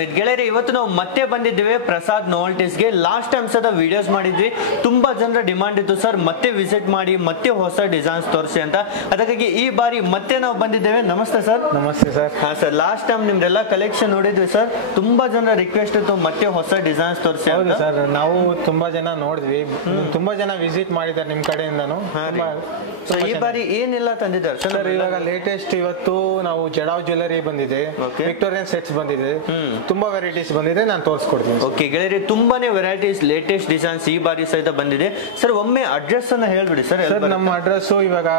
ಸುಮಿತ್ ಗೆಳೆಯರೆ, ಇವತ್ತು ನಾವು ಮತ್ತೆ ಬಂದಿದ್ದೇವೆ ಪ್ರಸಾದ್ ನೋವೆಲ್ಟೀಸ್ಗೆ. ಲಾಸ್ಟ್ ಟೈಮ್ ಸಹ ವಿಡಿಯೋಸ್ ಮಾಡಿದ್ವಿ, ತುಂಬಾ ಜನರ ಡಿಮಾಂಡ್ ಇತ್ತು ಸರ್ ಮತ್ತೆ ವಿಸಿಟ್ ಮಾಡಿ, ಮತ್ತೆ ಹೊಸ ಡಿಸೈನ್ಸ್ ತೋರಿಸಿ ಅಂತ. ಅದಕ್ಕಾಗಿ ಈ ಬಾರಿ ಮತ್ತೆ ನಾವು ಬಂದಿದ್ದೇವೆ. ನಮಸ್ತೆ ಸರ್. ನಮಸ್ತೆ ಸರ್. ಹಾ ಸರ್, ಲಾಸ್ಟ್ ಟೈಮ್ ನಿಮ್ದೆಲ್ಲ ಕಲೆಕ್ಷನ್ ನೋಡಿದ್ವಿ ಸರ್, ತುಂಬಾ ಜನ ರಿಕ್ವೆಸ್ಟ್ ಇತ್ತು ಮತ್ತೆ ಹೊಸ ಡಿಸೈನ್ಸ್ ತೋರಿಸಿ. ಹೌದು ಸರ್, ನಾವು ತುಂಬಾ ಜನ ನೋಡಿದ್ವಿ, ತುಂಬಾ ಜನ ವಿಸಿಟ್ ಮಾಡಿದ್ದಾರೆ ನಿಮ್ ಕಡೆಯಿಂದನು. ಈ ಬಾರಿ ಏನೆಲ್ಲ ತಂದಿದ್ದಾರೆ ಸರ್? ಇವಾಗ ಲೇಟೆಸ್ಟ್ ಇವತ್ತು ನಾವು ಜಡಾವ್ ಜ್ಯುವೆಲರಿ ಬಂದಿದೆ, ವಿಕ್ಟೋರಿಯನ್ ಸೆಟ್ಸ್ ಬಂದಿದೆ, ತುಂಬಾ ವೆರೈಟೀಸ್ ಬಂದಿದೆ, ನಾನು ತೋರಿಸ್ಕೊಡ್ತೀನಿ. ಓಕೆ ಗೆಳೆಯರಿ, ತುಂಬಾನೇ ವೆರೈಟೀಸ್ ಲೇಟೆಸ್ಟ್ ಡಿಸೈನ್ಸ್ ಈ ಬಾರಿ ಸಹಿತ ಬಂದಿದೆ ಸರ್. ಒಮ್ಮೆ ಅಡ್ರೆಸ್ ಅನ್ನ ಹೇಳ್ಬಿಡಿ ಸರ್. ಸರ್ ನಮ್ಮ ಅಡ್ರೆಸ್ ಇವಾಗ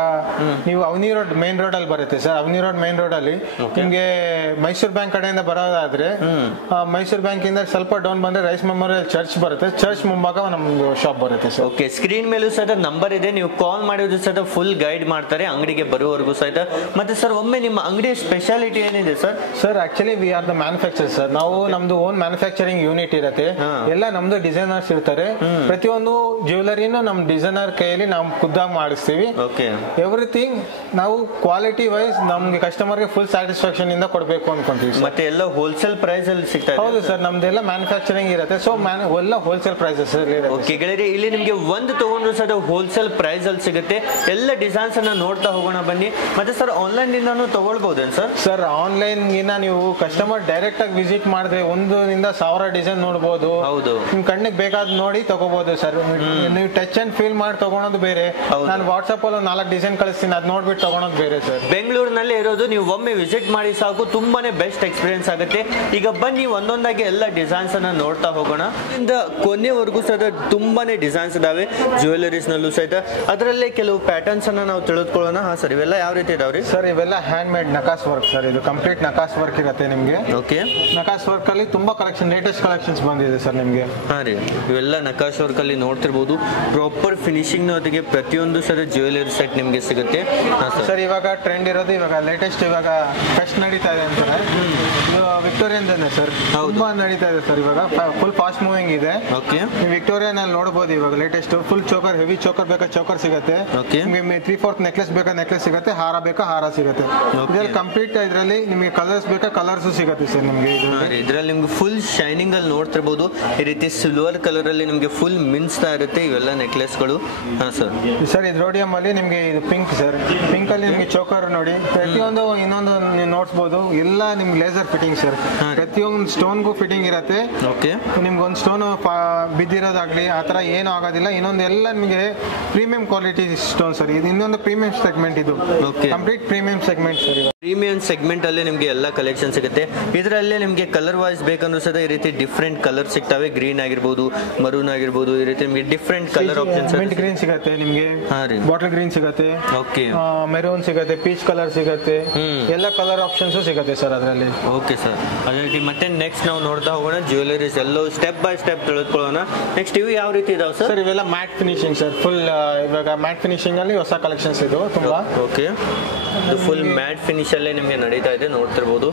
ನೀವು ಅವನಿ ರೋಡ್ ಮೇನ್ ರೋಡ್ ಅಲ್ಲಿ ಬರುತ್ತೆ ಸರ್. ಅವನಿ ರೋಡ್ ಮೇನ್ ರೋಡ್ ಅಲ್ಲಿ ನಿಮ್ಗೆ ಮೈಸೂರು ಬ್ಯಾಂಕ್ ಕಡೆಯಿಂದ ಬರೋದಾದ್ರೆ ಮೈಸೂರು ಬ್ಯಾಂಕ್ ಇಂದ ಸ್ವಲ್ಪ ಡೌನ್ ಬಂದ್ರೆ ರೈಸ್ ಮೆಮೋರಿಯಲ್ ಚರ್ಚ್ ಬರುತ್ತೆ, ಚರ್ಚ್ ಮುಂಭಾಗ ನಮ್ದು ಶಾಪ್ ಬರುತ್ತೆ ಸರ್. ಓಕೆ, ಸ್ಕ್ರೀನ್ ಮೇಲೂ ಸಹಿತ ನಂಬರ್ ಇದೆ, ನೀವು ಕಾಲ್ ಮಾಡಿದ್ರು ಸಹಿತ ಫುಲ್ ಗೈಡ್ ಮಾಡ್ತಾರೆ ಅಂಗಡಿಗೆ ಬರುವವರೆಗೂ ಸಹಿತ. ಮತ್ತೆ ಸರ್ ಒಮ್ಮೆ ನಿಮ್ಮ ಅಂಗಡಿ ಸ್ಪೆಷಾಲಿಟಿ ಏನಿದೆ sir? Sir actually we are the manufacture sir. ನಾವು ನಮ್ದು ಓನ್ ಮ್ಯಾನುಫ್ಯಾಕ್ಚರಿಂಗ್ ಯೂನಿಟ್ ಇರುತ್ತೆ, ಎಲ್ಲ ನಮ್ದು ಡಿಸೈನರ್ಸ್ ಇರ್ತಾರೆ. ಪ್ರತಿಯೊಂದು ಜ್ಯುವೆಲರಿನೂ ನಮ್ ಡಿಸೈನರ್ ಕೈಯಲ್ಲಿ ನಾವು ಖುದ್ದಾಗಿ ಮಾಡಿಸ್ತೀವಿ. ಓಕೆ, ಎವ್ರಿಥಿಂಗ್ ನಾವು ಕ್ವಾಲಿಟಿ ವೈಸ್ ನಮ್ಗೆ ಕಸ್ಟಮರ್ಗೆ ಫುಲ್ ಸ್ಯಾಟಿಸ್ಫ್ಯಾಕ್ಷನ್ ಇಂದ ಕೊಡ್ಬೇಕು ಅನ್ಕೊಂತೀವಿ. ಮತ್ತೆ ಎಲ್ಲ ಹೋಲ್ಸೇಲ್ ಪ್ರೈಸ್ ಅಲ್ಲಿ ಸಿಗ್ತಾ ಇದೆ? ಹೌದು ಸರ್, ನಮ್ದೆಲ್ಲ ಮ್ಯಾನುಫ್ಯಾಕ್ಚರಿಂಗ್ ಇರುತ್ತೆ, ಸೊ ಎಲ್ಲ ಹೋಲ್ಸೇಲ್ ಪ್ರೈಸಸ್. ಓಕೆ ಗೆಳೆಯರಿ, ಇಲ್ಲಿ ನಿಮ್ಗೆ ಒಂದು ತಗೊಂಡ್ರು ಸಹ ಹೋಲ್ಸೇಲ್ ಪ್ರೈಸ್ ಅಲ್ಲಿ ಸಿಗುತ್ತೆ. ಎಲ್ಲ ಡಿಸೈನ್ಸ್ ಅನ್ನ ನೋಡ್ತಾ ಹೋಗೋಣ ಬನ್ನಿ. ಮತ್ತೆ ಸರ್ ಆನ್ಲೈನ್ ಇಂದಾನು ತಗೊಳ್ಬಹುದೇನು ಸರ್? ಸರ್ ಆನ್ಲೈನ್ ಗಿನ್ನ ನೀವು ಕಸ್ಟಮರ್ ಡೈರೆಕ್ಟ್ ಆಗಿ ವಿಸಿಟ್ ಮಾಡಿದ್ರೆ 1,000 ಡಿಸೈನ್ ನೋಡಬಹುದು. ಹೌದು, ನಿಮ್ ಕಣ್ಣಿಗೆ ಬೇಕಾದ್ ನೋಡಿ ತಗೋಬಹುದು ಸರ್. ನೀವು ಟಚ್ ಅಂಡ್ ಫೀಲ್ ಮಾಡಿ ತಗೊಳೋದು ಬೇರೆ, ನಾನು ವಾಟ್ಸ್ಆಪ್ ಅಲ್ಲಿ 4 ಡಿಸೈನ್ ಕಳಿಸ್ತೀನಿ, ಅದ್ ನೋಡ್ಬಿಟ್ಟು ತಗೊಳೋದು ಬೇರೆ ಸರ್. ಬೆಂಗಳೂರಿನಲ್ಲಿ ಇರೋದು, ನೀವು ಒಮ್ಮೆ ವಿಸಿಟ್ ಮಾಡಿ ಸಾಕು, ತುಂಬಾನೇ ಬೆಸ್ಟ್ ಎಕ್ಸ್ಪೀರಿಯನ್ಸ್ ಆಗುತ್ತೆ. ಈಗ ಬನ್ನಿ ಒಂದೊಂದಾಗಿ ಎಲ್ಲ ಡಿಸೈನ್ಸ್ ಅನ್ನ ನೋಡ್ತಾ ಹೋಗೋಣ. ಇಂದ ಕೊನೆವರೆಗೂ ಸಹಿತ ತುಂಬಾನೇ ಡಿಸೈನ್ಸ್ ಇದಾವೆ ಜ್ಯುವೆಲರೀಸ್ ನಲ್ಲೂ ಸಹಿತ. ಅದರಲ್ಲೇ ಕೆಲವು ಪ್ಯಾಟರ್ನ್ಸ್ ಅನ್ನ ನಾವು ತಿಳಿದುಕೊಳ್ಳೋಣ. ಹಾ ಸರ್, ಇವೆಲ್ಲ ಯಾವ ರೀತಿ ಇದಾವ್ರಿ ಸರ್? ಇವೆಲ್ಲ ಹ್ಯಾಂಡ್ ಮೇಡ್ ನಕಾಸ್ ವರ್ಕ್ ಸರ್. ಇದು ಕಂಪ್ಲೀಟ್ ನಕಾಸ್ ವರ್ಕ್ ಇರುತ್ತೆ ನಿಮ್ಗೆ. ಓಕೆ, ನಕಾಸ್ ವರ್ಕ್ ಅಲ್ಲಿ ತುಂಬಾ ಕಲೆಕ್ಷನ್, ಲೇಟೆಸ್ಟ್ ಕಲೆಕ್ಷನ್ಸ್ ಬಂದಿದೆ ಸರ್ ನಿಮ್ಗೆ. ಹಾ ರೀ, ಇವೆಲ್ಲ ನಕಾಶ್ ವರ್ಕ್ ಅಲ್ಲಿ ನೋಡ್ತಿರ್ಬೋದು. ಪ್ರಾಪರ್ ಫಿನಿಶಿಂಗ್ ನೊಂದಿಗೆ ಪ್ರತಿಯೊಂದು ಸರಿ ಜ್ಯುವೆಲರಿ ಸೆಟ್ ನಿಮ್ಗೆ ಸಿಗುತ್ತೆ. ಸರ್ ಇವಾಗ ಟ್ರೆಂಡ್ ಇರೋದು, ಇವಾಗ ಲೇಟೆಸ್ಟ್ ಇವಾಗ ಫೆಸ್ಟ್ ನಡೀತಾ ಇದೆ ಅಂತಾರೆ, ವಿಕ್ಟೋರಿಯನ್ ಸರ್. ತುಂಬಾ ನಡೀತಾ ಇದೆ ಸರ್, ಇವಾಗ ಫುಲ್ ಫಾಸ್ಟ್ ಮೂವಿಂಗ್ ಇದೆ. ಓಕೆ, ವಿಕ್ಟೋರಿಯನ್ ಅಲ್ಲಿ ನೋಡಬಹುದು. ಇವಾಗ latest full choker, heavy choker ಬೇಕಾ ಚೋಕರ್ ಸಿಗುತ್ತೆ, 3/4 ನೆಕ್ಲೆಸ್ ಬೇಕಾ ನೆಕ್ಲೆಸ್ ಸಿಗುತ್ತೆ, ಹಾರ ಬೇಕಾ ಹಾರ ಸಿಗುತ್ತೆ. ಇದರಲ್ಲಿ ಕಂಪ್ಲೀಟ್ ಇದರಲ್ಲಿ ನಿಮಗೆ ಕಲರ್ಸ್ ಬೇಕಾ ಕಲರ್ಸ್ ಸಿಗುತ್ತೆ ಸರ್ ನಿಮ್ಗೆ. ಇದರಲ್ಲಿ ನಿಮ್ಗೆ ಫುಲ್ ಶೈನಿಂಗ್ ಅಲ್ಲಿ ನೋಡ್ತಿರ್ಬೋದು. ಈ ರೀತಿ ಸಿಲ್ವರ್ ಕಲರ್ ಅಲ್ಲಿ ನಿಮ್ಗೆ ಫುಲ್ ಮಿನ್ಸ್ತಾ ಇರುತ್ತೆ ಇವೆಲ್ಲ ನೆಕ್ಲೆಸ್ ಗಳು. ಹಾ ಸರ್. ಸರ್ ಇದು ರೋಡಿಯಂ ಅಲ್ಲಿ ನಿಮ್ಗೆ ಇದು ಪಿಂಕ್ ಸರ್. ಪಿಂಕ್ ಅಲ್ಲಿ ನಿಮ್ಗೆ ಚೋಕರ್ ನೋಡಿ, ಪ್ರತಿಯೊಂದು ಇನ್ನೊಂದು ನೀವು ನೋಡ್ಬೋದು, ಎಲ್ಲ ನಿಮ್ಗೆ ಲೇಸರ್ ಫಿಟ್ಟಿಂಗ್ ಸರ್. ಪ್ರತಿಯೊಂದು ಸ್ಟೋನ್ಗೂ ಫಿಟ್ಟಿಂಗ್ ಇರುತ್ತೆ. ಓಕೆ, ನಿಮ್ಗೆ ಒಂದು ಸ್ಟೋನ್ ಬಿದ್ದಿರೋದಾಗ್ಲಿ ಆತರ ಏನು ಆಗೋದಿಲ್ಲ. ಇನ್ನೊಂದು ಎಲ್ಲ ನಿಮಗೆ ಪ್ರೀಮಿಯಂ ಕ್ವಾಲಿಟಿ ಸ್ಟೋನ್ ಸರ್. ಇದು ಇನ್ನೊಂದು ಪ್ರೀಮಿಯಂ ಸೆಗ್ಮೆಂಟ್, ಇದು complete premium segment sir. Premium segment ಅಲ್ಲಿ ನಿಮ್ಗೆ ಎಲ್ಲ ಕಲೆಕ್ಷನ್ ಸಿಗುತ್ತೆ. ಇದರಲ್ಲಿ ನಿಮ್ಗೆ ಕಲರ್ ವೈಸ್ ಬೇಕಂದ್ರೂ ಸಹ ಈ ರೀತಿ ಡಿಫ್ರೆಂಟ್ ಕಲರ್ ಸಿಗ್ತವೆ. ಗ್ರೀನ್ ಆಗಿರ್ಬೋದು, ಮರೂನ್ ಆಗಿರ್ಬೋದು, ಈ ರೀತಿ ನಿಮ್ಗೆ different colour options. Mint green ಸಿಗುತ್ತೆ ನಿಮ್ಗೆ, ಬಾಟಲ್ ಗ್ರೀನ್ ಸಿಗುತ್ತೆ, ಓಕೆ, ಮೆರೂನ್ ಸಿಗುತ್ತೆ, ಪೀಚ್ ಕಲರ್ ಸಿಗುತ್ತೆ, ಎಲ್ಲ ಕಲರ್ ಆಪ್ಷನ್ಸ್ ಸಿಗುತ್ತೆ ಸರ್ ಅದರಲ್ಲಿ. ಓಕೆ ಸರ್, ಅದೇ ರೀತಿ ಮತ್ತೆ ನೆಕ್ಸ್ಟ್ ನಾವು ನೋಡ್ತಾ ಹೋಗೋಣ jewelleries yellow step by step ತಿಳ್ಕೊಳ್ಳೋಣ. ನೆಕ್ಸ್ಟ್ ಇವು ಯಾವ ರೀತಿ ಇದಾವೆ ಸರ್? ಸರ್ ಇವೆಲ್ಲ ಮ್ಯಾಟ್ ಫಿನಿಶಿಂಗ್ ಸರ್. ಫುಲ್ ಇವಾಗ ಮ್ಯಾಟ್ ಫಿನಿಶಿಂಗ್ ಅಲ್ಲಿ ಹೊಸ ಕಲೆಕ್ಷನ್ಸ್ ಇದು ತುಂಬಾ. ಓಕೆ, ಇದು ಫುಲ್ ಮ್ಯಾಟ್ ಫಿನಿಶ್ ಅಲ್ಲೇ ನಿಮ್ಗೆ ನಡೀತಾ ಇದೆ, ನೋಡ್ತಿರ್ಬೋದು.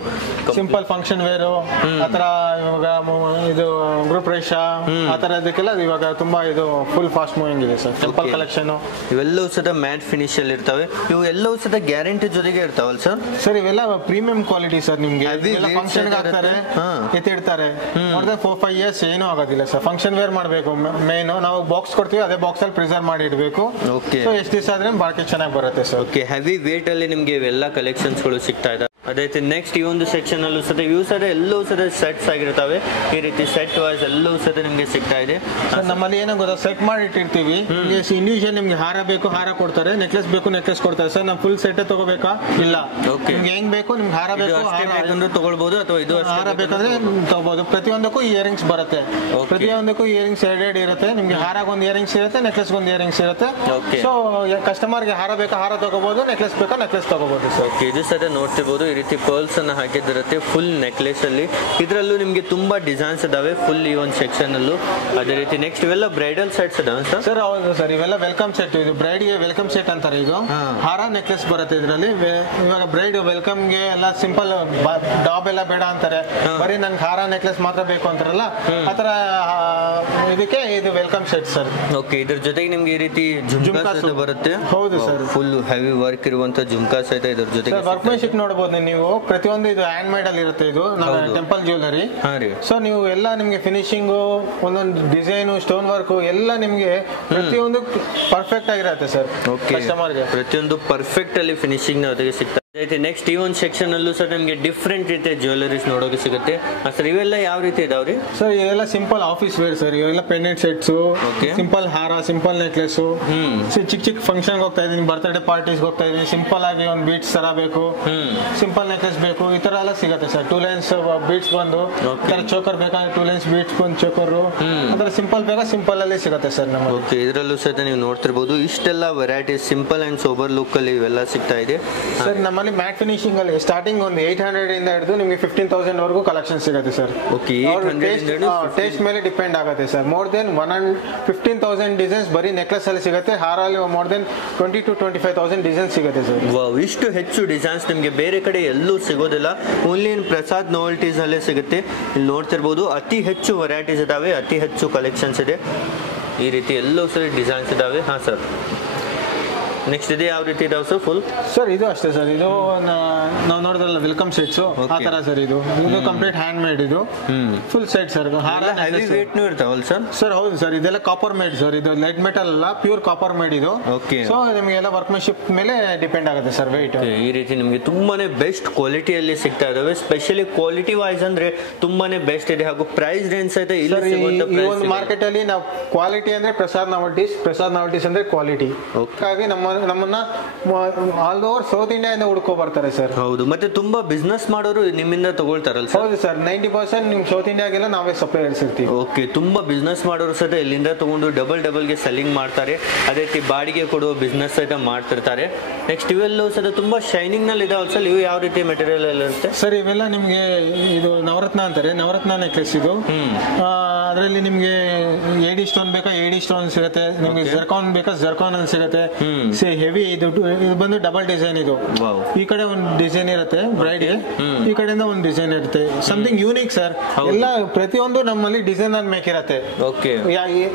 ಸಿಂಪಲ್ ಫಂಕ್ಷನ್ ವೇರ್ ಆತರ, ಇವಾಗ ಇದು ಗ್ರೂಪ್ ರೇಷ ಆತರ ಇದಕ್ಕೆಲ್ಲ ಇವಾಗ ತುಂಬಾ ಇದು ಫುಲ್ ಫಾಸ್ಟ್ ಮೂವಿಂಗ್ ಇದೆ ಸರ್. ಸಿಂಪಲ್ ಕಲೆಕ್ಷನ್ ಇವೆಲ್ಲವೂ ಸಹ ಮ್ಯಾಟ್ ಫಿನಿಶ್ ಅಲ್ಲಿ ಇರ್ತವೆ. ಇವು ಎಲ್ಲವೂ ಸಹ ಗ್ಯಾರಂಟಿ ಜೊತೆಗೆ ಇರ್ತಾವಲ್ಲ ಸರ್? ಸರ್ ಇವೆಲ್ಲ ಪ್ರೀಮಿಯಂ ಕ್ವಾಲಿಟಿ ಸರ್. ನಿಮ್ಗೆ ಫಂಕ್ಷನ್ ಹಾಕ್ತಾರೆ, ಎತ್ತಿಡ್ತಾರೆ, ನೋಡಿದ್ರೆ 4-5 ಇಯರ್ಸ್ ಏನೂ ಆಗೋದಿಲ್ಲ ಸರ್. ಫಂಕ್ಷನ್ ವೇರ್ ಮಾಡಬೇಕು ಮೇನ್. ನಾವು ಬಾಕ್ಸ್ ಕೊಡ್ತೀವಿ, ಅದೇ ಬಾಕ್ಸ್ ಅಲ್ಲಿ ಪ್ರಿಸರ್ವ್ ಮಾಡಿ ಇಡಬೇಕು. ಸೊ ಎಷ್ಟು ದಿವಸ ಆದ್ರೆ ಬಾಕಿ ಚೆನ್ನಾಗಿ ಬರುತ್ತೆ ಸರ್. ಓಕೆ, ಹೆವಿ ವೇಟ್ ಅಲ್ಲಿ ನಿಮ್ಗೆ ಇವೆಲ್ಲ ಕಲೆಕ್ಷನ್ಸ್ ಗಳು ಸಿಗ್ತಾ ಇದೆ. ಅದೇ ರೀತಿ ನೆಕ್ಸ್ಟ್ ಈ ಒಂದು ಸೆಕ್ಷನ್ ಅಲ್ಲೂ ಸಹ ಇವು ಸಹ ಎಲ್ಲವೂ ಸಹ ಸೆಟ್ಸ್ ಆಗಿರ್ತವೆ. ಈ ರೀತಿ ಸೆಟ್ ವೈಸ್ ಎಲ್ಲವೂ ಸಹ ನಿಮ್ಗೆ ಸಿಗ್ತಾ ಇದೆ. ನಮ್ಮಲ್ಲಿ ಏನೋ ಗೊತ್ತಾ, ಸೆಟ್ ಮಾಡಿ ಇಟ್ಟಿರ್ತೀವಿ. ಇಂಡಿವಿಜುವಲ್ ನಿಮ್ಗೆ ಹಾರ ಬೇಕು ಹಾರ ಕೊಡ್ತಾರೆ, ನೆಕ್ಲೆಸ್ ಬೇಕು ನೆಕ್ಲೆಸ್ ಕೊಡ್ತಾರೆ ಸರ್. ನಾವು ಫುಲ್ ಸೆಟ್ ತಗೋಬೇಕಾ? ಇಲ್ಲ, ನಿಮ್ಗೆ ಹೆಂಗ್ ಬೇಕು, ನಿಮ್ಗೆ ಹಾರ ಬೇಕು ಬೇಕಂದ್ರೆ ತಗೊಳ್ಬಹುದು, ಅಥವಾ ಇದು ಹಾರ ಬೇಕಂದ್ರೆ ತಗೋಬಹುದು. ಪ್ರತಿಯೊಂದಕ್ಕೂ ಇಯರಿಂಗ್ಸ್ ಬರುತ್ತೆ, ಪ್ರತಿಯೊಂದಕ್ಕೂ ಇಯರಿಂಗ್ಸ್ ಎರಡೆರಡು ಇರುತ್ತೆ. ನಿಮ್ಗೆ ಹಾರಾಗ ಒಂದು ಇಯರಿಂಗ್ಸ್ ಇರುತ್ತೆ, ನೆಕ್ಲೆಸ್ ಒಂದು ಇಯರಿಂಗ್ಸ್ ಇರುತ್ತೆ. ಸೊ ಕಸ್ಟಮರ್ಗೆ ಹಾರ ಬೇಕಾ ಹಾರ ತಗೋಬಹುದು, ನೆಕ್ಲೆಸ್ ಬೇಕಾ ನೆಕ್ಲೆಸ್ ತಗೋಬಹುದು ಸರ್. ಇದು ಸಹ ನೋಡ್ತಿರ್ಬೋದು, ಈ ರೀತಿ ಪರ್ಲ್ಸ್ ಅನ್ನ ಹಾಕಿದಿರುತ್ತೆ ಫುಲ್ ನೆಕ್ಲೆಸ್ ಅಲ್ಲಿ. ಇದರಲ್ಲೂ ನಿಮ್ಗೆ ತುಂಬಾ ಡಿಸೈನ್ಸ್ ಇದಾವೆ ಫುಲ್ ಈ ಒಂದು ಸೆಕ್ಷನ್ ಅಲ್ಲೂ. ಅದೇ ರೀತಿ ನೆಕ್ಸ್ಟ್ ಇವೆಲ್ಲ ಬ್ರೈಡಲ್ ಸೆಟ್ಸ್ ಇದಾವೆ ಸರ್? ಸರ್ ಹೌದು ಸರ್, ಇವೆಲ್ಲ ವೆಲ್ಕಮ್ ಸೆಟ್. ಇದು ಬ್ರೈಡ್ ಗೆ ವೆಲ್ಕಮ್ ಸೆಟ್ ಅಂತಾರೆ. ಇದು ಹಾರ ನೆಕ್ಲೆಸ್ ಬರುತ್ತೆ ಇದರಲ್ಲಿ. ಇವಾಗ ಬ್ರೈಡ್ ವೆಲ್ಕಮ್ ಗೆ ಎಲ್ಲ ಸಿಂಪಲ್ ಡಾಬ್ ಎಲ್ಲ ಬೇಡ ಅಂತಾರೆ, ಬರೀ ನನ್ಗೆ ಹಾರ ನೆಕ್ಲೆಸ್ ಮಾತ್ರ ಬೇಕು ಅಂತಾರಲ್ಲ, ಆತರ ಇದಕ್ಕೆ ಇದು ವೆಲ್ಕಮ್ ಸೆಟ್ ಸರ್. ಓಕೆ, ಇದ್ರ ಜೊತೆಗೆ ನಿಮ್ಗೆ ಈ ರೀತಿ ಜುಮ್ಕಾ ಬರುತ್ತೆ. ಹೌದು ಸರ್, ಫುಲ್ ಹೆವಿ ವರ್ಕ್ ಇರುವಂತ ಜುಮ್ಕಾ ಸಹಿತ ಇದ್ರ ಜೊತೆಗೆ ವರ್ಕ್ಮೆನ್ಶಿಪ್ ನೋಡಬಹುದು. ನೀವು ಪ್ರತಿಯೊಂದು ಇದು ಹ್ಯಾಂಡ್ ಮೇಡ್ ಅಲ್ಲಿ ಇರುತ್ತೆ, ಇದು ಟೆಂಪಲ್ ಜ್ಯುವೆಲರಿ. ಸೊ ನೀವು ಎಲ್ಲ ನಿಮ್ಗೆ ಫಿನಿಶಿಂಗ್, ಒಂದೊಂದು ಡಿಸೈನ್, ಸ್ಟೋನ್ ವರ್ಕ್ ಎಲ್ಲ ನಿಮ್ಗೆ ಪ್ರತಿಯೊಂದು ಪರ್ಫೆಕ್ಟ್ ಆಗಿರುತ್ತೆ ಸರ್. ಕಸ್ಟಮರ್ಗೆ ಪ್ರತಿಯೊಂದು ಪರ್ಫೆಕ್ಟ್ ಅಲ್ಲಿ ಫಿನಿಶಿಂಗ್ ಒದಗಿ ಸಿಗ್ತಾ ಇದೆ. ನೆಕ್ಸ್ಟ್ ಈ ಒಂದು ಸೆಕ್ಷನ್ ಅಲ್ಲೂ ಸರ್ ನಮಗೆ ಡಿಫ್ರೆಂಟ್ ರೀತಿಯ ಜ್ಯುವೆಲರೀಸ್ ನೋಡೋಕೆ ಸಿಗುತ್ತೆ. ಸರ್ ಇವೆಲ್ಲ ಯಾವ ರೀತಿ ಇದಾವ್ರಿ ಸರ್? ಇವೆಲ್ಲ ಸಿಂಪಲ್ ಆಫೀಸ್ ವೇರ್ ಸರ್. ಇವೆಲ್ಲ ಪೆಂಡೆಂಟ್ ಸೆಟ್ಸ್, ಸಿಂಪಲ್ ಹಾರ, ಸಿಂಪಲ್ ನೆಕ್ಲೆಸ್. ಚಿಕ್ಕ ಚಿಕ್ಕ ಫಂಕ್ಷನ್ ಹೋಗ್ತಾ ಇದೀನಿ, ಬರ್ತ್ಡೇ ಪಾರ್ಟೀಸ್ ಹೋಗ್ತಾ ಇದೀನಿ, ಸಿಂಪಲ್ ಆಗಿ ಒಂದು ಬೀಟ್ಸ್ ತರ ಬೇಕು, ಸಿಂಪಲ್ ನೆಕ್ಲೆಸ್ ಬೇಕು, ಈ ತರ ಎಲ್ಲ ಸಿಗುತ್ತೆ ಸರ್. 2 ಲೈನ್ಸ್ ಬೀಟ್ಸ್ ಬಂದು, ಚೋಕರ್ ಬೇಕಾದ್ರೆ 2 ಲೈನ್ಸ್ ಬೀಟ್ಸ್ ಬಂದು ಚೋಕರ್, ಅದರ ಸಿಂಪಲ್ ಬೇಕಾ ಸಿಂಪಲ್ ಅಲ್ಲಿ ಸಿಗುತ್ತೆ ಸರ್ ನಮಗೆ. ಓಕೆ, ಇದರಲ್ಲೂ ಸಹ ನೀವು ನೋಡ್ತಿರ್ಬೋದು ಇಷ್ಟೆಲ್ಲ varieties simple and sober look ಅಲ್ಲಿ ಇವೆಲ್ಲ ಸಿಗ್ತಾ ಇದೆ ಸರ್. ನಮ್ಮಲ್ಲಿ ಮ್ಯಾಟ್ ಫಿನಿಶಿಂಗ್ ಅಲ್ಲಿ ಸ್ಟಾರ್ಟಿಂಗ್ ಒಂದು 800 ಇಂದ ಹಿಡಿದು ನಿಮಗೆ 15,000 ವರೆಗೂ ಕಲೆಕ್ಷನ್ ಸಿಗುತ್ತೆ ಸರ್. ಟೇಸ್ಟ್ ಮೇಲೆ ಡಿಪೆಂಡ್ ಆಗುತ್ತೆ ಸರ್. ಮೋರ್ ದೆನ್ 15,000 ಡಿಸೈನ್ಸ್ ಬರೀ ನೆಕ್ಲೆಸ್ ಅಲ್ಲಿ ಸಿಗುತ್ತೆ. ಹಾರಲ್ಲಿ ಮೋರ್ ದೆನ್ 20 to 25,000 ಡಿಸೈನ್ಸ್ ಸಿಗುತ್ತೆ ಸರ್. ಇಷ್ಟು ಹೆಚ್ಚು ಡಿಸೈನ್ಸ್ ನಿಮಗೆ ಬೇರೆ ಕಡೆ ಎಲ್ಲೂ ಸಿಗೋದಿಲ್ಲ, ಓನ್ಲಿ ಇನ್ ಪ್ರಸಾದ್ ನೋವೆಲ್ಟೀಸ್ ಅಲ್ಲೇ ಸಿಗುತ್ತೆ. ಇಲ್ಲಿ ನೋಡ್ತಿರ್ಬೋದು ಅತಿ ಹೆಚ್ಚು ವೆರೈಟೀಸ್ ಇದಾವೆ, ಅತಿ ಹೆಚ್ಚು ಕಲೆಕ್ಷನ್ಸ್ ಇದೆ. ಈ ರೀತಿ ಎಲ್ಲೂ ಸರಿ ಡಿಸೈನ್ಸ್ ಇದಾವೆ. ಹಾಂ ಸರ್, ನೆಕ್ಸ್ಟ್ ಇದೆ ಯಾವ ರೀತಿ ಇದಾವೆ ಸರ್? ಫುಲ್ ಸರ್ ಇದು ಅಷ್ಟೇ ಸರ್. ಇದು ನಾವು ನೋಡಿದ್ರಲ್ಲ ವೆಲ್ಕಮ್ ಸೆಟ್ಸ್, ಆ ತರ ಸರ್. ಇದು ಕಂಪ್ಲೀಟ್ ಹ್ಯಾಂಡ್ ಮೇಡ್, ಇದು full set sir. Heavy wait ಇರ್ತಾವಲ್ಲ ಸರ್? ಸರ್ ಹೌದು ಸರ್, ಇದೆಲ್ಲ ಕಾಪರ್ ಮೇಡ್ ಸರ್. ಇದು ಲೈಟ್ ಮೆಟಲ್ ಅಲ್ಲ, ಪ್ಯೂರ್ ಕಾಪರ್ ಮೇಡ್ ಇದು. ಸೊ ನಿಮಗೆಲ್ಲ ವರ್ಕ್ಮೆನ್ಶಿಪ್ ಮೇಲೆ ಡಿಪೆಂಡ್ ಆಗುತ್ತೆ ಸರ್ ವೇಟ್. ಈ ರೀತಿ ನಿಮಗೆ ತುಂಬಾನೇ ಬೆಸ್ಟ್ ಕ್ವಾಲಿಟಿಯಲ್ಲಿ ಸಿಗ್ತಾ ಇದಾವೆ. ಸ್ಪೆಷಲಿ ಕ್ವಾಲಿಟಿ ವೈಸ್ ಅಂದ್ರೆ ತುಂಬಾನೇ ಬೆಸ್ಟ್ ಇದೆ, ಹಾಗೂ ಪ್ರೈಸ್ ರೇಂಜ್ ಸಹಿತ ಈ ಒಂದು ಮಾರ್ಕೆಟ್ ಅಲ್ಲಿ ನಾವು ಕ್ವಾಲಿಟಿ ಅಂದ್ರೆ ಪ್ರಸಾದ್ ನಾವಲ್ಟೀಸ್ ಅಂದ್ರೆ ಕ್ವಾಲಿಟಿ. ಹಾಗಾಗಿ ನಮ್ಮನ್ನ ಆಲ್ ಓವರ್ ಸೌತ್ ಇಂಡಿಯಾ ಇಂದ ಹುಡ್ಕೋ ಬರ್ತಾರೆ ಸರ್. ಹೌದು, ಮತ್ತೆ ತುಂಬಾ ಬಿಸ್ನೆಸ್ ಮಾಡೋರು ನಿಮ್ಮಿಂದ ತಗೊಳ್ತಾರಲ್ಲ ಸರ್? ಹೌದು ಸರ್, 90% ನಿಮ್ ಸೌತ್ ಇಂಡಿಯಾಗೆಲ್ಲ ನಾವೇ ಸಪ್ಲೈ ಇರ್ತೀವಿ. ಓಕೆ, ತುಂಬಾ ಬಿಸ್ನೆಸ್ ಮಾಡೋರು ಸಹಿತ ಇಲ್ಲಿಂದ ತಗೊಂಡು ಡಬಲ್ ಗೆ ಸೆಲ್ಲಿಂಗ್ ಮಾಡ್ತಾರೆ. ಅದೇ ರೀತಿ ಬಾಡಿಗೆ ಕೊಡುವ ಬಿಸ್ನೆಸ್ ಸಹಿತ ಮಾಡ್ತಿರ್ತಾರೆ. ನೆಕ್ಸ್ಟ್ ಇವೆಲ್ಲೂ ಸಹಿತ ತುಂಬಾ ಶೈನಿಂಗ್ ನಲ್ಲಿ ಇದಾವಲ್ಲ ಸರ್? ಇವು ಯಾವ ರೀತಿ ಮೆಟೀರಿಯಲ್ ಎಲ್ಲ ಇರುತ್ತೆ ಸರ್? ಇವೆಲ್ಲ ನಿಮ್ಗೆ ಇದು ನವರತ್ನ ಅಂತಾರೆ, ನವರತ್ನ ನೆಕ್ಲೆಸ್ ಇದು. ಅದರಲ್ಲಿ ನಿಮ್ಗೆ ಏಡಿ ಸ್ಟೋನ್ ಬೇಕಾ ಏಡಿ ಸ್ಟೋನ್ ಸಿಗುತ್ತೆ, ನಿಮ್ಗೆ ಜರ್ಕಾನ್ ಬೇಕಾ ಜರ್ಕಾನ್ ಅಂತ ಸಿಗುತ್ತೆ. ಹೆವಿ ಇದು ಬಂದು ಡಬಲ್ ಡಿಸೈನ್. ಇದು ಈ ಕಡೆ ಒಂದು ಡಿಸೈನ್ ಇರುತ್ತೆ ಬ್ರೈಡ್ಗೆ, ಈ ಕಡೆಯಿಂದ ಒಂದು ಡಿಸೈನ್ ಇರುತ್ತೆ. Something unique sir. ಎಲ್ಲ ಪ್ರತಿಯೊಂದು ನಮ್ಮಲ್ಲಿ ಡಿಸೈನರ್ ಮೇಕ್ ಇರುತ್ತೆ.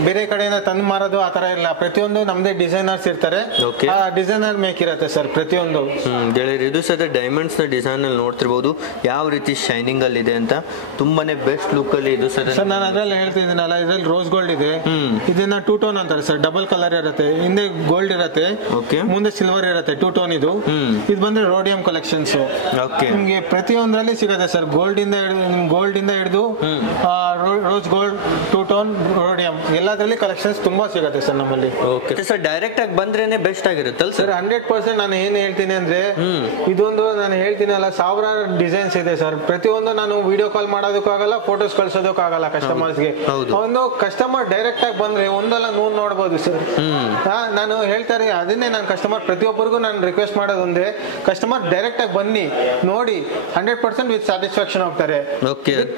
ಬೇರೆ ಕಡೆಯಿಂದ ತಂದು ಮಾರೋದು ಆತರ ಇಲ್ಲ. ಪ್ರತಿಯೊಂದು ನಮ್ದೇ ಡಿಸೈನರ್ಸ್ ಇರ್ತಾರೆ, ಡಿಸೈನರ್ ಮೇಕ್ ಇರುತ್ತೆ ಸರ್ ಪ್ರತಿಯೊಂದು. ಇದು ಸಹ ಡೈಮಂಡ್ಸ್ ನ ಡಿಸೈನ್ ಅಲ್ಲಿ ನೋಡ್ತಿರ್ಬೋದು ಯಾವ ರೀತಿ ಶೈನಿಂಗ್ ಅಲ್ಲಿ ಇದೆ ಅಂತ. ತುಂಬಾನೇ ಬೆಸ್ಟ್ ಲುಕ್ ಅಲ್ಲಿ ಇದು ಸರ್. ನಾನು ಅದ್ರಲ್ಲಿ ಹೇಳ್ತಿದ್ದೀನಲ್ಲ, ಇದ್ರಲ್ಲಿ ರೋಸ್ ಗೋಲ್ಡ್ ಇದೆ. ಇದನ್ನ 2 ಟೋನ್ ಅಂತಾರೆ ಸರ್. ಡಬಲ್ ಕಲರ್ ಇರುತ್ತೆ, ಹಿಂದೆ ಗೋಲ್ಡ್ ಇರುತ್ತೆ, ಮುಂದೆ ಸಿಲ್ವರ್ ಇರುತ್ತೆ. 2 ಟೋನ್ ಇದು ಬಂದ್ರೆ ರೋಡಿಯಂ ಕಲೆಕ್ಷನ್ಸ್. ನಿಮ್ಗೆ ಪ್ರತಿಯೊಂದರಲ್ಲಿ ಸಿಗುತ್ತೆ ಸರ್. ಗೋಲ್ಡ್ ಇಂದ ಹಿಡಿದು ರೋಸ್ ಗೋಲ್ಡ್, 2 ಟೋನ್, ರೋಡಿಯಂ ಎಲ್ಲದರಲ್ಲಿ ಕಲೆಕ್ಷನ್ಸ್ ತುಂಬಾ ಸಿಗುತ್ತೆ ಸರ್ ನಮ್ಮಲ್ಲಿ. ಸರ್ ಡೈರೆಕ್ಟ್ ಆಗಿ ಬಂದ್ರೇನೆ ಬೆಸ್ಟ್ ಆಗಿರುತ್ತಲ್ಲ ಸರ್? 100% ನಾನು ಏನ್ ಹೇಳ್ತೀನಿ ಅಂದ್ರೆ, ಇದೊಂದು ನಾನು ಹೇಳ್ತೀನಲ್ಲ, ಸಾವಿರಾರು ಡಿಸೈನ್ಸ್ ಇದೆ ಸರ್. ಪ್ರತಿಯೊಂದು ನಾನು ವಿಡಿಯೋ ಕಾಲ್ ಮಾಡೋದಕ್ಕಾಗಲ್ಲ, ಫೋಟೋಸ್ ಕಳ್ಸೋದಕ್ಕಾಗಲ್ಲ ಕಸ್ಟಮರ್ಸ್ಗೆ. ಒಂದು ಕಸ್ಟಮರ್ ಡೈರೆಕ್ಟ್ ಆಗಿ ಬಂದ್ರೆ ಒಂದಲ್ಲ 100 ನೋಡ್ಬೋದು ಸರ್. ನಾನು ಹೇಳ್ತಾರೆ, ಅದನ್ನೇ ನಾನು ಕಸ್ಟಮರ್ ಪ್ರತಿಯೊಬ್ಬರಿಗೂ ನಾನು ರಿಕ್ವೆಸ್ಟ್ ಮಾಡೋದು ಒಂದೇ, ಕಸ್ಟಮರ್ ಡೈರೆಕ್ಟ್ ಆಗಿ ಬನ್ನಿ, ನೋಡಿ, 100% ವಿತ್ ಸ್ಯಾಟಿಸ್ಫ್ಯಾಕ್ಷನ್ ಹೋಗ್ತಾರೆ.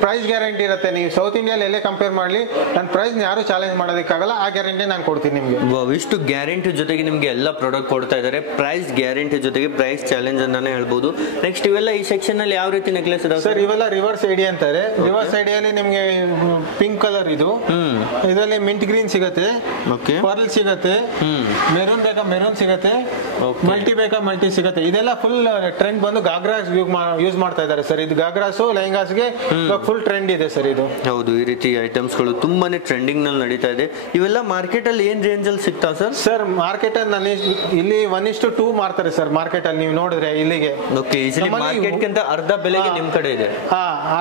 ಪ್ರೈಸ್ ಗ್ಯಾರಂಟಿ ಇರುತ್ತೆ. ನೀವು ಸೌತ್ ಇಂಡಿಯಾದಲ್ಲಿ ಎಲ್ಲೇ ಕಂಪೇರ್ ಮಾಡಲಿ, ನನ್ನ ಪ್ರೈಸ್ ಯಾರು ಚಾಲೆಂಜ್ ಮಾಡೋದಕ್ಕಾಗಲ್ಲ. ಆ ಗ್ಯಾರಂಟಿ ನಾನು ಕೊಡ್ತೀನಿ ನಿಮಗೆ. ಇಷ್ಟು ಗ್ಯಾರಂಟಿ ಜೊತೆಗೆ ನಿಮಗೆ ಎಲ್ಲ ಪ್ರಾಡಕ್ಟ್ ಕೊಡ್ತಾ ಇದ್ದಾರೆ. ಪ್ರೈಸ್ ಗ್ಯಾರಂಟಿ ಜೊತೆಗೆ ಪ್ರೈಸ್ ಚಾಲೆಂಜ್ ಅಂತಾನೆ ಹೇಳ್ಬೋದು. ನೆಕ್ಸ್ಟ್ ಇವೆಲ್ಲ ಈ ಸೆಕ್ಷನ್ ಅಲ್ಲಿ ಯಾವ ರೀತಿ ನೆಕ್ಲೆಸ್ ಇದಾವೆ ಸರ್? ಇವೆಲ್ಲ ರಿವರ್ಸ್ ಐಡಿ ಅಂತಾರೆ. ರಿವರ್ಸ್ ಐಡಿಯಲ್ಲಿ ನಿಮಗೆ ಪಿಂಕ್ ಕಲರ್ ಇದು, ಇದರಲ್ಲಿ ಮಿಂಟ್ ಗ್ರೀನ್ ಸಿಗುತ್ತೆ, ಪರ್ಲ್ ಸಿಗುತ್ತೆ, ಮೆರೂನ್ ಬೇಕಾ ಮೆರೂನ್ ಸಿಗುತ್ತೆ, ಮಲ್ಟಿ ಬೇಕಾ ಮಲ್ಟಿ ಸಿಗುತ್ತೆ. ಇದೆಲ್ಲ ಫುಲ್ ಟ್ರೆಂಡ್ ಬಂದು ಗಾಗ್ರಾಸ್ ಯೂಸ್ ಮಾಡ್ತಾ ಇದ್ದಾರೆ ಸರ್. ಇದು ಗಾಗ್ರಾಸ್ ಲೆಹಂಗಾಸ್ಗೆ ಫುಲ್ ಟ್ರೆಂಡ್ ಇದೆ ಸರ್ ಇದು. ಹೌದು, ಈ ರೀತಿ ಐಟಮ್ಸ್ ಗಳು ತುಂಬಾನೇ ಟ್ರೆಂಡಿಂಗ್ ನಲ್ಲಿ ನಡೀತಾ ಇದೆ. ಇವೆಲ್ಲ ಮಾರ್ಕೆಟ್ ಅಲ್ಲಿ ಏನ್ ರೇಂಜ್ ಅಲ್ಲಿ ಸಿಗ್ತಾವ ಸರ್? ಸರ್ ಮಾರ್ಕೆಟ್ ಅಲ್ಲಿ ಇಲ್ಲಿ 1:2 ಮಾರ್ತಾರೆ ಸರ್. ಮಾರ್ಕೆಟ್ ಅಲ್ಲಿ ನೀವು ನೋಡಿದ್ರೆ ಇಲ್ಲಿಗೆ ಮಾರ್ಕೆಟ್ ಅರ್ಧ ಬೆಲೆಗೆ ನಿಮ್ ಕಡೆ ಇದೆ.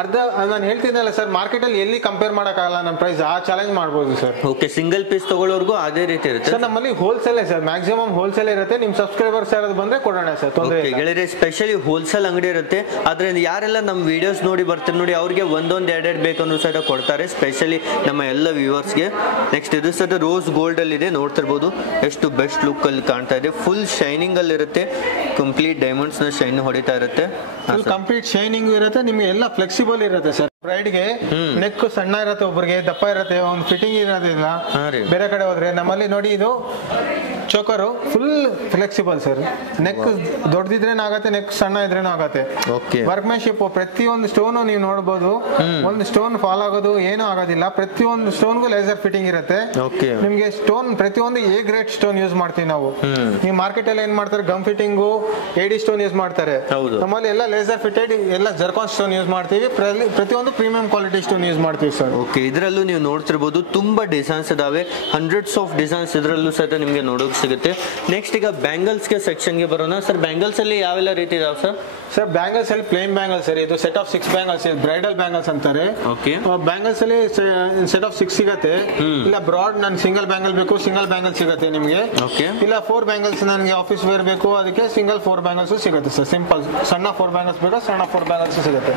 ಅರ್ಧ ನಾನು ಹೇಳ್ತಿದ್ದಲ್ಲ ಸರ್, ಮಾರ್ಕೆಟ್ ಅಲ್ಲಿ ಎಲ್ಲಿ ಕಂಪೇರ್ ಮಾಡಕ್ಕಾಗಲ್ಲ ನನ್ನ ಪ್ರೈಸ್. ಆ ಚಾಲೆಂಜ್ ಮಾಡಬಹುದು ಸರ್. ಓಕೆ, ಸಿಂಗಲ್ ಪೀಸ್ ತಗೊಳ್ಳೋರ್ಗು ಅದೇ ರೀತಿ ಇರುತ್ತೆ ಸರ್. ನಮ್ಮಲ್ಲಿ ಹೋಲ್ಸೇಲ್ ಸರ್, ಮ್ಯಾಕ್ಸಿಮಮ್ ಹೋಲ್ಸೇಲ್ ಇರುತ್ತೆ. ನಿಮ್ ಸಬ್ಸ್ಕ್ರೈಬರ್ಸ್ ಯಾರಾದ್ರು ಬಂದ್ರೆ ಕೊಡೋಣ ಸರ್, ತೊಂದರೆ ಇಲ್ಲ. ಗೆಳೆಯರೆ, ಸ್ಪೆಷಲಿ ಹೋಲ್ಸೇಲ್ ಅಂಗಡಿ ಇರುತ್ತೆ. ಆದ್ರೆ ಯಾರೆಲ್ಲ ನಮ್ಮ ವಿಡಿಯೋಸ್ ನೋಡಿ ಬರ್ತಾರೆ ನೋಡಿ, ಅವ್ರಿಗೆ ಒಂದೊಂದು ಎರಡೆರಡು ಬೇಕನ್ನೋ ಸಹ ಕೊಡ್ತಾರೆ, ಸ್ಪೆಷಲಿ ನಮ್ಮ ಎಲ್ಲ ವ್ಯೂವರ್ಸ್ಗೆ. ನೆಕ್ಸ್ಟ್ ಇದು ಸಹ ರೋಸ್ ಗೋಲ್ಡ್ ಅಲ್ಲಿ ಇದೆ, ನೋಡ್ತಿರ್ಬೋದು ಎಷ್ಟು ಬೆಸ್ಟ್ ಲುಕ್ ಅಲ್ಲಿ ಕಾಣ್ತಾ ಇದೆ. ಫುಲ್ ಶೈನಿಂಗ್ ಅಲ್ಲಿ ಇರುತ್ತೆ, ಕಂಪ್ಲೀಟ್ ಡೈಮಂಡ್ಸ್ ನ ಶೈನ್ ಹೊಡಿತಾ ಇರುತ್ತೆ. ಕಂಪ್ಲೀಟ್ ಶೈನಿಂಗ್ ಇರುತ್ತೆ, ನಿಮ್ಗೆ ಎಲ್ಲ ಫ್ಲೆಕ್ಸಿಬಲ್ ಇರುತ್ತೆ ಸರ್. ಬ್ರೈಡ್ಗೆ ನೆಕ್ ಸಣ್ಣ ಇರತ್ತೆ, ಒಬ್ಬರಿಗೆ ದಪ್ಪ ಇರತ್ತೆ, ಒಂದು ಫಿಟ್ಟಿಂಗ್ ಇರೋದಿಲ್ಲ. ಬೇರೆ ಕಡೆ ಹೋದ್ರೆ ನಮ್ಮಲ್ಲಿ ನೋಡಿ ಇದು choker full flexible sir. Neck ದೊಡ್ಡದಿದ್ರೇನು ಆಗತ್ತೆ, ನೆಕ್ ಸಣ್ಣ ಇದ್ರೇನು ಆಗತ್ತೆ. ವರ್ಕ್ಮ್ಯಾನ್ಶಿಪ್ ಪ್ರತಿಯೊಂದು ಸ್ಟೋನ್ ನೀವು ನೋಡಬಹುದು, ಒಂದು ಸ್ಟೋನ್ ಫಾಲ್ ಆಗೋದು ಏನೂ ಆಗೋದಿಲ್ಲ. ಪ್ರತಿಯೊಂದು ಸ್ಟೋನ್ಗೂ ಲೇಸರ್ ಫಿಟ್ಟಿಂಗ್ ಇರುತ್ತೆ. ನಿಮ್ಗೆ ಸ್ಟೋನ್ ಪ್ರತಿಯೊಂದು ಎ ಗ್ರೇಡ್ ಸ್ಟೋನ್ ಯೂಸ್ ಮಾಡ್ತೀವಿ ನಾವು. ನೀವು ಮಾರ್ಕೆಟ್ ಅಲ್ಲಿ ಏನ್ ಮಾಡ್ತಾರೆ, ಗಮ್ ಫಿಟ್ಟಿಂಗು ಎಡಿ ಸ್ಟೋನ್ ಯೂಸ್ ಮಾಡ್ತಾರೆ. ನಮ್ಮಲ್ಲಿ ಎಲ್ಲ ಲೇಸರ್ ಫಿಟೆಡ್ ಎಲ್ಲ ಜರ್ಕಾನ್ ಸ್ಟೋನ್ ಯೂಸ್ ಮಾಡ್ತೀವಿ. ಪ್ರತಿಯೊಂದು ಪ್ರೀಮಿಯಂ ಕ್ವಾಲಿಟಿ ಸ್ಟೋನ್ ಯೂಸ್ ಮಾಡ್ತೀವಿ ಸರ್. ಓಕೆ, ಇದರಲ್ಲೂ ನೀವು ನೋಡ್ತಿರ್ಬೋದು ತುಂಬಾ ಡಿಸೈನ್ಸ್ ಇದಾವೆ, ಹಂಡ್ರೆಡ್ಸ್ ಆಫ್ ಡಿಸೈನ್ಸ್ ಇದರಲ್ಲೂ ಸಹಿತ ನಿಮಗೆ ನೋಡೋಕೆ ಸಿಗುತ್ತೆ. ನೆಕ್ಸ್ಟ್ ಈಗ ಬ್ಯಾಂಗಲ್ಸ್ ಗೆ ಸೆಕ್ಷನ್ ಗೆ ಬರೋಣ ಸರ್. ಬ್ಯಾಂಗಲ್ಸ್ ಅಲ್ಲಿ ಯಾವೆಲ್ಲ ರೀತಿ ಇದಾವೆ ಸರ್? ಸರ್ ಬ್ಯಾಂಗಲ್ಸ್ ಅಲ್ಲಿ ಪ್ಲೇನ್ ಬ್ಯಾಂಗಲ್ಸ್ ಸರ್, ಇದು set of 6 bangles, bridal bangles ಅಂತಾರೆ. ಬ್ಯಾಂಗಲ್ಸ್ ಅಲ್ಲಿ ಸೆಟ್ ಆಫ್ 6 ಸಿಗತ್ತೆ. ಇಲ್ಲ ಬ್ರಾಡ್ ನನ್ ಸಿಂಗಲ್ ಬ್ಯಾಂಗಲ್ ಬೇಕು, ಸಿಂಗಲ್ ಬ್ಯಾಂಗಲ್ ಸಿಗತ್ತೆ ನಿಮಗೆ. ಇಲ್ಲ 4 ಬ್ಯಾಂಗಲ್ಸ್ ನನಗೆ ಆಫೀಸ್ ವೇರ್ ಬೇಕು, ಅದಕ್ಕೆ ಸಿಂಗಲ್ 4 ಬ್ಯಾಂಗಲ್ಸ್ ಸಿಗುತ್ತೆ ಸರ್. ಸಿಂಪಲ್ ಸಣ್ಣ 4 ಬ್ಯಾಂಗಲ್ಸ್ ಬೇಕು, ಸಣ್ಣ 4 ಬ್ಯಾಂಗಲ್ಸ್ ಸಿಗುತ್ತೆ.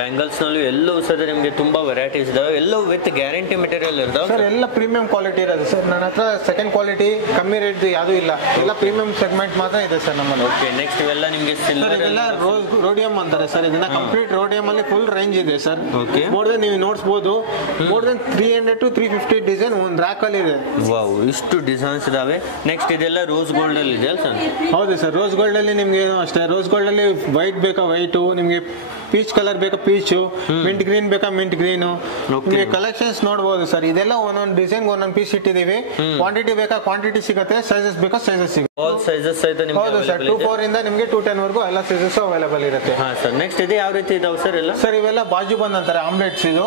ಬ್ಯಾಂಗಲ್ಸ್ ನಲ್ಲೂ ಎಲ್ಲವೂ ಸಹ ನಿಮಗೆ ತುಂಬಾ ವೆರೈಟೀಸ್ ಇದಾವೆ, ಎಲ್ಲವೂ ವಿತ್ ಗ್ಯಾರಂಟಿ ಮೆಟೀರಿಯಲ್ ಇದಾವೆ ಸರ್. ಎಲ್ಲ ಪ್ರೀಮಿಯಂ ಕ್ವಾಲಿಟಿ ಇರೋದು ಸರ್. ನನ್ನ ಹತ್ರ ಸೆಕೆಂಡ್ ಕ್ವಾಲಿಟಿ ಕಮ್ಮಿ ರೇಟ್ ಯಾವುದು ಇಲ್ಲ, ಎಲ್ಲ ಪ್ರೀಮಿಯಂ ಸೆಗ್ಮೆಂಟ್ ಮಾತ್ರ ಇದೆ ಸರ್ ನಮ್ಮಲ್ಲಿ. ಓಕೆ, ನೆಕ್ಸ್ಟ್ ಇವೆಲ್ಲ ನಿಮಗೆ ಇದೆಲ್ಲ ರೋಡಿಯಂ ಅಂತಾರೆ ಸರ್. ಇದನ್ನ ಕಂಪ್ಲೀಟ್ ರೋಡಿಯಂ ಅಲ್ಲಿ ಫುಲ್ ರೇಂಜ್ ಇದೆ ಸರ್. ಮೋರ್ ದೆನ್ ನೀವು ನೋಡ್ಬೋದು, ಮೋರ್ ದೆನ್ 300 to 350 ಡಿಸೈನ್ ಒಂದು ರ್ಯಾಕ್ ಅಲ್ಲಿ ಇದೆ. ವಾವ್, ಇಷ್ಟು ಡಿಸೈನ್ಸ್ ಇದಾವೆ. ನೆಕ್ಸ್ಟ್ ಇದೆಲ್ಲ ರೋಸ್ ಗೋಲ್ಡ್ ಅಲ್ಲಿ ಇದೆ ಸರ್? ಹೌದು ಸರ್, ರೋಸ್ ಗೋಲ್ಡ್ ಅಲ್ಲಿ ನಿಮ್ಗೆ ಅಷ್ಟೇ. ರೋಸ್ ಗೋಲ್ಡ್ ಅಲ್ಲಿ ವೈಟ್ ಬೇಕಾ ವೈಟು, ನಿಮ್ಗೆ ಪೀಚ್ ಕಲರ್ ಬೇಕಾ ಪೀಚು, ಮಿಂಟ್ ಗ್ರೀನ್ ಬೇಕಾ ಮಿಂಟ್ ಗ್ರೀನು. ನಿಮಗೆ ಕಲೆಕ್ಷನ್ಸ್ ನೋಡಬಹುದು ಸರ್. ಇದೆಲ್ಲ ಒಂದೊಂದು ಡಿಸೈನ್ ಒಂದೊಂದು ಪೀಸ್ ಇಟ್ಟಿದೀವಿ. ಕ್ವಾಂಟಿಟಿ ಬೇಕಾ ಕ್ವಾಂಟಿಟಿ ಸಿಗುತ್ತೆ, ಸೈಜಸ್ ಬೇಕಾ ಸೈಜಸ್ ಸಿಗುತ್ತೆ. ಆಲ್ ಸೈಜಸ್ ಸಹಿತ ನಿಮಗೆ ಹೌದು ಸರ್, 2-4 ಇಂದ ನಿಮಗೆ 2-10 ವರೆಗೂ ಎಲ್ಲ ಸೈಜಸ್ ಅವೈಲೇಬಲ್ ಇರುತ್ತೆ. ಹಾ ಸರ್. ನೆಕ್ಸ್ಟ್ ಇದೆ ಯಾವ ರೀತಿ ಇದಾವೆ ಸರ್? ಎಲ್ಲ ಸರ್ ಇವೆಲ್ಲ ಬಾಜು ಬಂದ್ ಅಂತಾರೆ, ಆಮ್ಲೆಟ್ಸ್. ಇದು